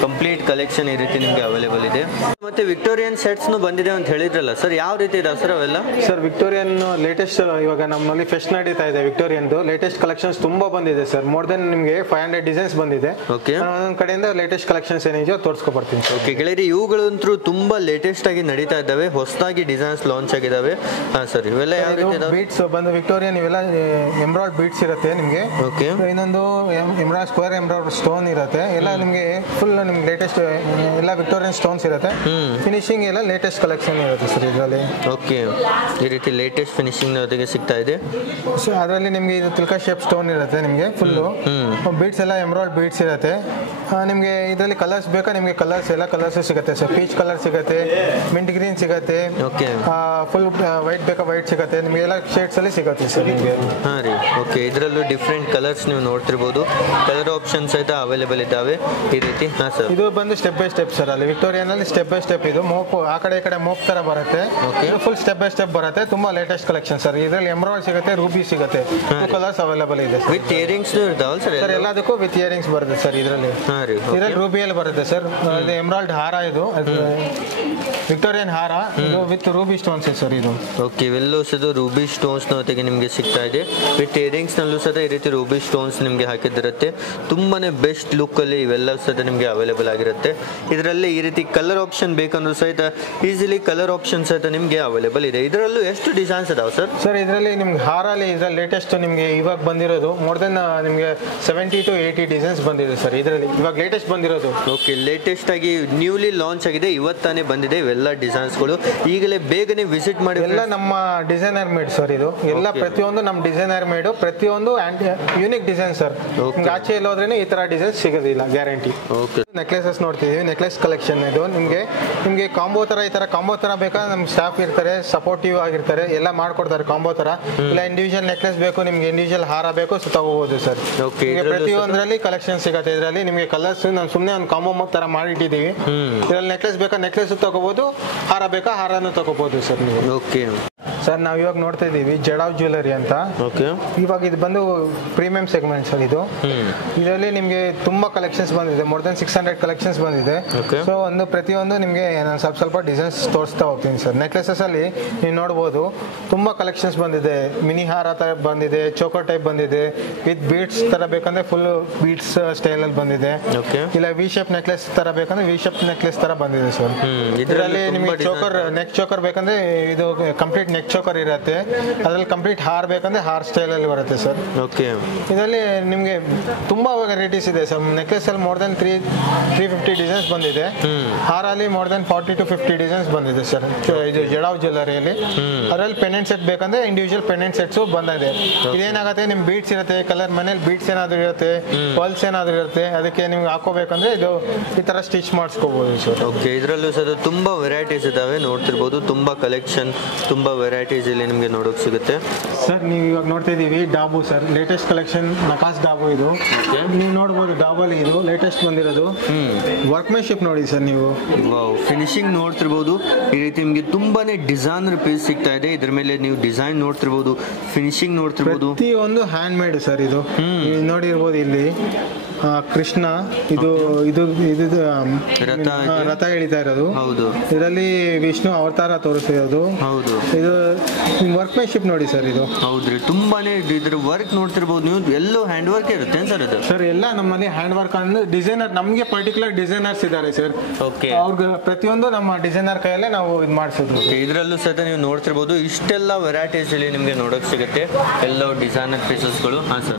ಕಂಪ್ಲೀಟ್ ಕಲೆಕ್ಷನ್ ಈ ರೀತಿ ನಿಮಗೆ ಅವೈಲೇಬಲ್ ಇದೆ. ಮತ್ತೆ ವಿಕ್ಟೋರಿಯನ್ ಸೆಟ್ಸ್ ಬಂದಿದೆ ಅಂತ ಹೇಳಿದ್ರಲ್ಲ ಸರ್, ಯಾವ ರೀತಿ ಇದೆ ಸರ್ ಅವೆಲ್ಲ? ಸರ್ ವಿಕ್ಟೋರಿಯನ್ ಲೇಟೆಸ್ಟ್ ಇವಾಗ ನಮ್ಮಲ್ಲಿ ಫೆಸ್ಟ್ ನಡೀತಾ ಇದೆ. ವಿಕ್ಟೋರಿಯನ್ ಲೇಟೆಸ್ಟ್ ಕಲೆಕ್ಷನ್ಸ್ ತುಂಬಾ ಬಂದಿದೆ ಸರ್. ಮೋರ್ ದೆನ್ ನಿಮಗೆ 500 ಡಿಸೈನ್ಸ್ ಬಂದಿದೆ. ಓಕೆ, ಒಂದೊಂದು ಕಡೆಯಿಂದ ಲೇಟೆಸ್ಟ್ ಕಲೆಕ್ಷನ್ಸ್ ಏನಿದೆಯೋ ತೋರಿಸ್ಕೊ ಬರ್ತೀನಿ ಸರ್. ಓಕೆ ಗೆಳೆಯರಿ, ಇವುಗಳಂತೂ ತುಂಬಾ ಲೇಟೆಸ್ಟ್ ಆಗಿ ನಡೀತಾ ಇದ್ದಾವೆ, ಹೊಸದಾಗಿ ಡಿಸೈನ್ಸ್ ಲಾಂಚ್ ಆಗಿದಾವೆ. ಹಾ ಸರ್, ಇವೆಲ್ಲ ಯಾವ ರೀತಿ ಇದಾವೆ? ಬೀಟ್ಸ್ ಬಂದು ವಿಕ್ಟೋರಿಯನ್ ಇವೆಲ್ಲ ಎಂಬ್ರಾಯ್ಡ್ ಬೀಟ್ಸ್ ಇರುತ್ತೆ ನಿಮಗೆ. ಓಕೆ, ಇನ್ನೊಂದು ಸ್ಕ್ವೇರ್ ಎಂಬ್ರಾಯ್ಡ್ ಸ್ಟೋನ್ ಇರುತ್ತೆ. ಎಲ್ಲ ನಿಮಗೆ ಫುಲ್ ನಿಮ್ಗೆ ಲೇಟೆಸ್ಟ್ ಎಲ್ಲ ವಿಕ್ಟೋರಿಯನ್ ಸ್ಟೋನ್ಸ್ ಇರುತ್ತೆ. ಫಿನಿಶಿಂಗ್ ಎಲ್ಲ ಲೇಟೆಸ್ಟ್ ಕಲೆಕ್ಷನ್ ಇರುತ್ತೆ ಸರ್ ಇದರಲ್ಲಿ. ಓಕೆ, ಈ ರೀತಿ ಲೇಟೆಸ್ಟ್ ಫಿನಿಶಿಂಗ್ ಜೊತೆಗೆ ಸಿಗ್ತಾ ಇದೆ. ಸೊ ಅದರಲ್ಲಿ ನಿಮಗೆ ಇದು ತಿಲ್ಕಾ ಶೇಪ್ ಸ್ಟೋನ್ ಇರುತ್ತೆ ನಿಮಗೆ. ಫುಲ್ಲು ಬೀಟ್ಸ್ ಎಲ್ಲ ಎಂಬ್ರಾಯ್ಡ್ ಬೀಟ್ಸ್ ಇರುತ್ತೆ. ನಿಮಗೆ ಇದರಲ್ಲಿ ಕಲರ್ಸ್ ಬೇಕಾ ನಿಮಗೆ ಕಲರ್ಸ್ ಎಲ್ಲ ಕಲರ್ಸ್ ಸಿಗುತ್ತೆ ಸರ್. ಪೀಚ್ ಕಲರ್ ಸಿಗುತ್ತೆ, ಮಿಂಟ್ ಗ್ರೀನ್ ಸಿಗುತ್ತೆ, ಫುಲ್ ವೈಟ್ ಬೇಕಾ ವೈಟ್ ಸಿಗುತ್ತೆ ನಿಮಗೆ. ಎಲ್ಲ ಶೇಡ್ಸ್ ಅಲ್ಲಿ ಸಿಗುತ್ತೆ ಸರ್ ನಿಮಗೆ. ಹಾ ರೀ, ಓಕೆ, ಇದರಲ್ಲೂ ಡಿಫ್ರೆಂಟ್ ಕಲರ್ಸ್ ನೀವು ನೋಡ್ತಿರ್ಬೋದು. ಕಲರ್ ಆಪ್ಷನ್ಸ್ ಸಹಿತ ಅವೈಲೇಬಲ್ ಇದ್ದಾವೆ ಈ ರೀತಿ. ಹಾ ಸರ್, ಇದು ಬಂದು ಸ್ಟೆಪ್ ಬೈ ಸ್ಟೆಪ್ ಸರ್. ಅಲ್ಲಿ ವಿಕ್ಟೋರಿಯನ್ ಅಲ್ಲಿ ಸ್ಟೆಪ್ ಬೈ ಸ್ಟೆಪ್ ಇದು ಮೋಪ್ ಆ ಕಡೆ ಈ ಕಡೆ ಮೋಪ್ ತರ ಬರುತ್ತೆ. ಫುಲ್ ಸ್ಟೆಪ್ ಬೈ ಸ್ಟೆಪ್ ಬರುತ್ತೆ. ತುಂಬಾ ಲೇಟೆಸ್ಟ್ ಕಲೆಕ್ಷನ್ ಸರ್. ಇದರಲ್ಲಿ ಎಂಬ್ರಾಯ್ಡ್ ಸಿಗುತ್ತೆ, ರೂಬಿ ಸಿಗುತ್ತೆ, ಕಲರ್ಸ್ ಅವೈಲೇಬಲ್ ಇದೆ. ವಿತ್ ಇಯರಿಂಗ್ಸ್ ಇರ್ತಾವಲ್ಲ ಸರ್? ಸರ್ ಎಲ್ಲದಕ್ಕೂ ವಿತ್ ಇಯರಿಂಗ್ಸ್ ಬರುತ್ತೆ ಸರ್ ಇದರಲ್ಲಿ. ಇದರಲ್ಲಿ ರೂಬಿಯಲ್ಲಿ ಬರುತ್ತೆ ಸರ್. ಎಂಬ್ರಾಯ್ಡ್ ಹಾರ ಇದು ವಿಕ್ಟೋರಿಯನ್ ಹಾರ, ಇದು ವಿತ್ ರೂಬಿ ಸ್ಟೋನ್ಸ್ ಸರ್ ಇದು. ಓಕೆ, ಇವೆಲ್ಲೂ ಸಹ ರೂಬಿ ಸ್ಟೋನ್ಸ್ ಜೊತೆಗೆ ನಿಮಗೆ ಸಿಗ್ತಾ ಇದೆ. ವಿತ್ ಇಯರಿಂಗ್ಸ್ ನಲ್ಲೂ ಸಹ ಈ ರೀತಿ ರೂಬಿ ಸ್ಟೋನ್ಸ್ ನಿಮಗೆ ಹಾಕಿದಿರುತ್ತೆ. ತುಂಬಾನೇ ಬೆಸ್ಟ್ ಲುಕ್ ಅಲ್ಲಿ ಇವೆಲ್ಲ ಸಹ ನಿಮಗೆ ಅವೈಲೇಬಲ್ ಆಗಿರುತ್ತೆ. ಇದರಲ್ಲಿ ಈ ರೀತಿ ಕಲರ್ ಆಪ್ಷನ್ ಬೇಕಂದ್ರೂ ಸಹಿತ ಈಸಿಲಿ ಕಲರ್ ಆಪ್ಷನ್ ಸಹಿತ ನಿಮಗೆ ಅವೈಲೇಬಲ್ ಇದೆ. ಇದರಲ್ಲೂ ಎಷ್ಟು ಡಿಸೈನ್ಸ್ ಇದಾವೆ ಸರ್? ಸರ್ ಇದರಲ್ಲಿ ನಿಮ್ಗೆ ಹಾರಲ್ಲಿ ಇದರಲ್ಲಿ ಲೇಟೆಸ್ಟ್ ನಿಮಗೆ ಇವಾಗ ಬಂದಿರೋದು ಮೋರ್ ದೆನ್ ನಿಮಗೆ 70 to 80 ಡಿಸೈನ್ಸ್ ಬಂದಿದೆ ಸರ್ ಇದರಲ್ಲಿ. ಇವಾಗ ಲೇಟೆಸ್ಟ್ ಬಂದಿರೋದು. ಓಕೆ, ಲೇಟೆಸ್ಟ್ ಆಗಿ ನ್ಯೂಲಿ ಲಾಂಚ್ ಆಗಿದೆ, ಇವತ್ತಾನೆ ಬಂದಿದೆ ಇವೆಲ್ಲ ಎಲ್ಲ ಡಿಸೈನ್ಸ್ಗಳು. ಈಗಲೇ ಬೇಗನೆ ವಿಸಿಟ್ ಮಾಡಿ. ಎಲ್ಲ ನಮ್ಮ ಡಿಸೈನರ್ ಮೇಡ್ ಸರ್, ಇದು ಎಲ್ಲ ಪ್ರತಿಯೊಂದು ನಮ್ಮ ಡಿಸೈನರ್ ಮೇಡು, ಪ್ರತಿಯೊಂದು ಯೂನಿಕ್ ಡಿಸೈನ್ ಸರ್. ಆಚೆ ಎಲ್ಲ ಹೋದ್ರೆ ಈ ತರ ಡಿಸೈನ್ ಸಿಗೋದಿಲ್ಲ, ಗ್ಯಾರಂಟಿ. ನೆಕ್ಲೆಸಸ್ ನೋಡ್ತಿದೀವಿ, ನೆಕ್ಲೆಸ್ ಕಲೆಕ್ಷನ್ ಇದು. ನಿಮ್ಗೆ ಕಾಂಬೋ ತರ, ಈ ತರ ಕಾಂಬೋ ತರ ಬೇಕಾದ್ರೆ ನಮ್ ಸ್ಟಾಫ್ ಇರ್ತಾರೆ, ಸಪೋರ್ಟಿವ್ ಆಗಿರ್ತಾರೆ, ಎಲ್ಲ ಮಾಡ್ಕೊಡ್ತಾರೆ ಕಾಂಬೋ ತರ. ಇಲ್ಲ ಇಂಡಿವಿಜುವಲ್ ನೆಕ್ಲೆಸ್ ಬೇಕು, ನಿಮ್ಗೆ ಇಂಡಿವಿಜುವಲ್ ಹಾರ ಬೇಕು, ತಗೋಬಹುದು ಸರ್. ಪ್ರತಿಯೊಂದರಲ್ಲಿ ಕಲೆಕ್ಷನ್ ಸಿಗುತ್ತೆ. ಇದರಲ್ಲಿ ನಿಮ್ಗೆ ಕಲರ್ಸ್ ನಾವು ಸುಮ್ಮನೆ ಒಂದು ಕಾಂಬೋ ತರ ಮಾಡಿಟ್ಟಿದೀವಿ. ಇದರಲ್ಲಿ ನೆಕ್ಲೆಸ್ ಬೇಕಾ ನೆಕ್ಲೆಸ್ ತಗೋಬಹುದು, ಹಾರ ಬೇಕಾ ಹಾರನು ತಗೋಬಹುದು ಸರ್ ನೀವು. ಓಕೆ ಸರ್ ನಾವು ಇವಾಗ ನೋಡ್ತಾ ಇದೀವಿ ಜಡಾವ್ ಜ್ಯುವೆಲರಿ ಅಂತ. ಇವಾಗ ಇದು ಬಂದು ಪ್ರೀಮಿಯಂ ಸೆಗ್ಮೆಂಟ್ ಸರ್. ಇದರಲ್ಲಿ ನಿಮ್ಗೆ ತುಂಬಾ ಕಲೆಕ್ಷನ್ಸ್ ಬಂದಿದೆ, ಮೋರ್ ದನ್ 600 ಕಲೆಕ್ಷನ್ಸ್ ಬಂದಿದೆ. ಸೊ ಪ್ರತಿಯೊಂದು ನಿಮ್ಗೆ ನಾನು ಸ್ವಲ್ಪ ಡಿಸೈನ್ಸ್ ತೋರಿಸ್ತಾ ಹೋಗ್ತೀನಿ ಸರ್. ನೆಕ್ಲೆಸಸ್ ಅಲ್ಲಿ ನೀವು ನೋಡಬಹುದು ತುಂಬಾ ಕಲೆಕ್ಷನ್ಸ್ ಬಂದಿದೆ. ಮಿನಿ ಹಾರ ತರ ಬಂದಿದೆ, ಚೋಕರ್ ಟೈಪ್ ಬಂದಿದೆ, ವಿತ್ ಬೀಡ್ಸ್ ತರ ಬೇಕಂದ್ರೆ ಫುಲ್ ಬೀಡ್ಸ್ ಸ್ಟೈಲ್ ಅಲ್ಲಿ ಬಂದಿದೆ. ಇಲ್ಲ ವಿ ಶೇಪ್ ನೆಕ್ಲೆಸ್ ತರ ಬೇಕಂದ್ರೆ ವಿ ಶೇಪ್ ನೆಕ್ಲೆಸ್ ತರ ಬಂದಿದೆ ಸರ್. ಇದರಲ್ಲಿ ನಿಮ್ಗೆ ಚೋಕರ್, ನೆಕ್ ಚೋಕರ್ ಬೇಕಂದ್ರೆ ಇದು ಕಂಪ್ಲೀಟ್ ನೆಕ್ ಚೋಕರ್ ಇರುತ್ತೆ. ಅದ್ರಲ್ಲಿ ಕಂಪ್ಲೀಟ್ ಹಾರ್ ಬೇಕಂದ್ರೆ ಹಾರ್ ಸ್ಟೈಲ್ ಅಲ್ಲಿ ಬರುತ್ತೆ ಸರ್. ಇದರಲ್ಲಿ ನಿಮ್ಗೆ ತುಂಬಾ ವೆರೈಟೀಸ್ ಇದೆ ಸರ್. ನೆಕ್ಲೆಸ್ ಅಲ್ಲಿ ಮೋರ್ ದನ್ 350 ಡಿಸೈನ್ಸ್ ಬಂದಿದೆ. ಹಾರಲ್ಲಿ ಮೋರ್ ದನ್ 40 to 50 ಡಿಸೈನ್ಸ್ ಬಂದಿದೆ ಸರ್. ಇದು ಜಡಾವ್ ಜ್ಯುವೆಲರಿಯಲ್ಲಿ. ಅದರಲ್ಲಿ ಪೆಂಡೆಂಟ್ ಸೆಟ್ ಬೇಕಂದ್ರೆ ಇಂಡಿವಿಜುವಲ್ ಪೆಂಡೆಂಟ್ ಸೆಟ್ಸ್ ಬಂದಿದೆ. ಇದೇನಾಗುತ್ತೆ, ನಿಮ್ ಬೀಡ್ಸ್ ಇರುತ್ತೆ, ಕಲರ್ ಮನೇಲಿ ಬೀಡ್ಸ್ ಏನಾದ್ರು ಇರುತ್ತೆ, ಪಲ್ಸ್ ಏನಾದ್ರು ಇರುತ್ತೆ, ಅದಕ್ಕೆ ನಿಮ್ಗೆ ಹಾಕೋಬೇಕಂದ್ರೆ ಇದು ಈ ತರ ಸ್ಟಿಚ್ ಮಾಡಿಸ್ಕೋಬಹುದು ಸರ್. ಓಕೆ, ಇದರಲ್ಲೂ ಸರ್ ತುಂಬಾ ವೆರೈಟೀಸ್ ಇದಾವೆ, ನೋಡ್ತಿರ್ಬೋದು. ತುಂಬಾ ಕಲೆಕ್ಷನ್, ತುಂಬಾ ವೆರೈಟೀಸ್ ಇಲ್ಲಿ ನಿಮ್ಗೆ ನೋಡೋಕೆ ಸಿಗುತ್ತೆ ಸರ್. ನೀವು ಇವಾಗ ನೋಡ್ತಾ ಇದೀವಿ ಡಾಬು ಸರ್, ಲೇಟೆಸ್ಟ್ ಕಲೆಕ್ಷನ್ ನಕಾಸ್ ಡಾಬು. ಇದು ನೀವು ನೋಡ್ಬೋದು, ಡಾಬಲ್ಲಿ ಇದು ಲೇಟೆಸ್ಟ್ ಬಂದಿರೋದು. ವರ್ಕ್ಮೆನ್ಶಿಪ್ ನೋಡಿ ಸರ್ ನೀವು. ಫಿನಿಶಿಂಗ್ ನೋಡ್ತಿರ್ಬೋದು. ಈ ರೀತಿ ನಿಮ್ಗೆ ತುಂಬಾನೇ ಡಿಸೈನರ್ ಪೀಸ್ ಸಿಗ್ತಾ ಇದೆ. ಇದ್ರ ಮೇಲೆ ನೀವು ಡಿಸೈನ್ ನೋಡ್ತಿರ್ಬೋದು, ಫಿನಿಶಿಂಗ್ ನೋಡ್ತಿರ್ಬೋದು. ಪ್ರತಿಯೊಂದು ಹ್ಯಾಂಡ್ ಮೇಡ್ ಸರ್. ಇದು ನೋಡಿರ್ಬೋದು ಇಲ್ಲಿ ಕೃಷ್ಣ ಇದು ಇದು ಇದು ರಥ ಎಳಿತಾ ಇರೋದು. ಹೌದು. ಇದರಲ್ಲಿ ವಿಷ್ಣು ಅವತಾರ ತೋರಿಸಿರೋದು. ಹೌದು. ಇದು ವರ್ಕ್ಮೆನ್ಶಿಪ್ ನೋಡಿ ಸರ್. ಇದು ಹೌದ್ರಿ, ತುಂಬಾನೇ ಇದ್ರ ವರ್ಕ್ ನೋಡ್ತಿರ್ಬೋದು ನೀವು. ಎಲ್ಲೋ ಹ್ಯಾಂಡ್ ವರ್ಕ್ ಇರುತ್ತೆ ಸರ್ ಇದು. ಸರ್ ಎಲ್ಲ ನಮ್ಮಲ್ಲಿ ಹ್ಯಾಂಡ್ ವರ್ಕ್ ಅಂದ್ರೆ ಡಿಸೈನರ್, ನಮ್ಗೆ ಪರ್ಟಿಕ್ಯುಲರ್ ಡಿಸೈನರ್ಸ್ ಇದ್ದಾರೆ ಸರ್. ಓಕೆ, ಅವ್ರಿಗೆ ಪ್ರತಿಯೊಂದು ನಮ್ಮ ಡಿಸೈನರ್ ಕೈಯಲ್ಲೇ ನಾವು ಇದು ಮಾಡಿಸೋದು. ಇದರಲ್ಲೂ ಸಹ ನೀವು ನೋಡ್ತಿರ್ಬೋದು, ಇಷ್ಟೆಲ್ಲ ವೆರೈಟೀಸ್ ಇಲ್ಲಿ ನಿಮ್ಗೆ ನೋಡಕ್ ಸಿಗುತ್ತೆ, ಎಲ್ಲೋ ಡಿಸೈನರ್ ಪೀಸಸ್ಗಳು. ಹಾ ಸರ್.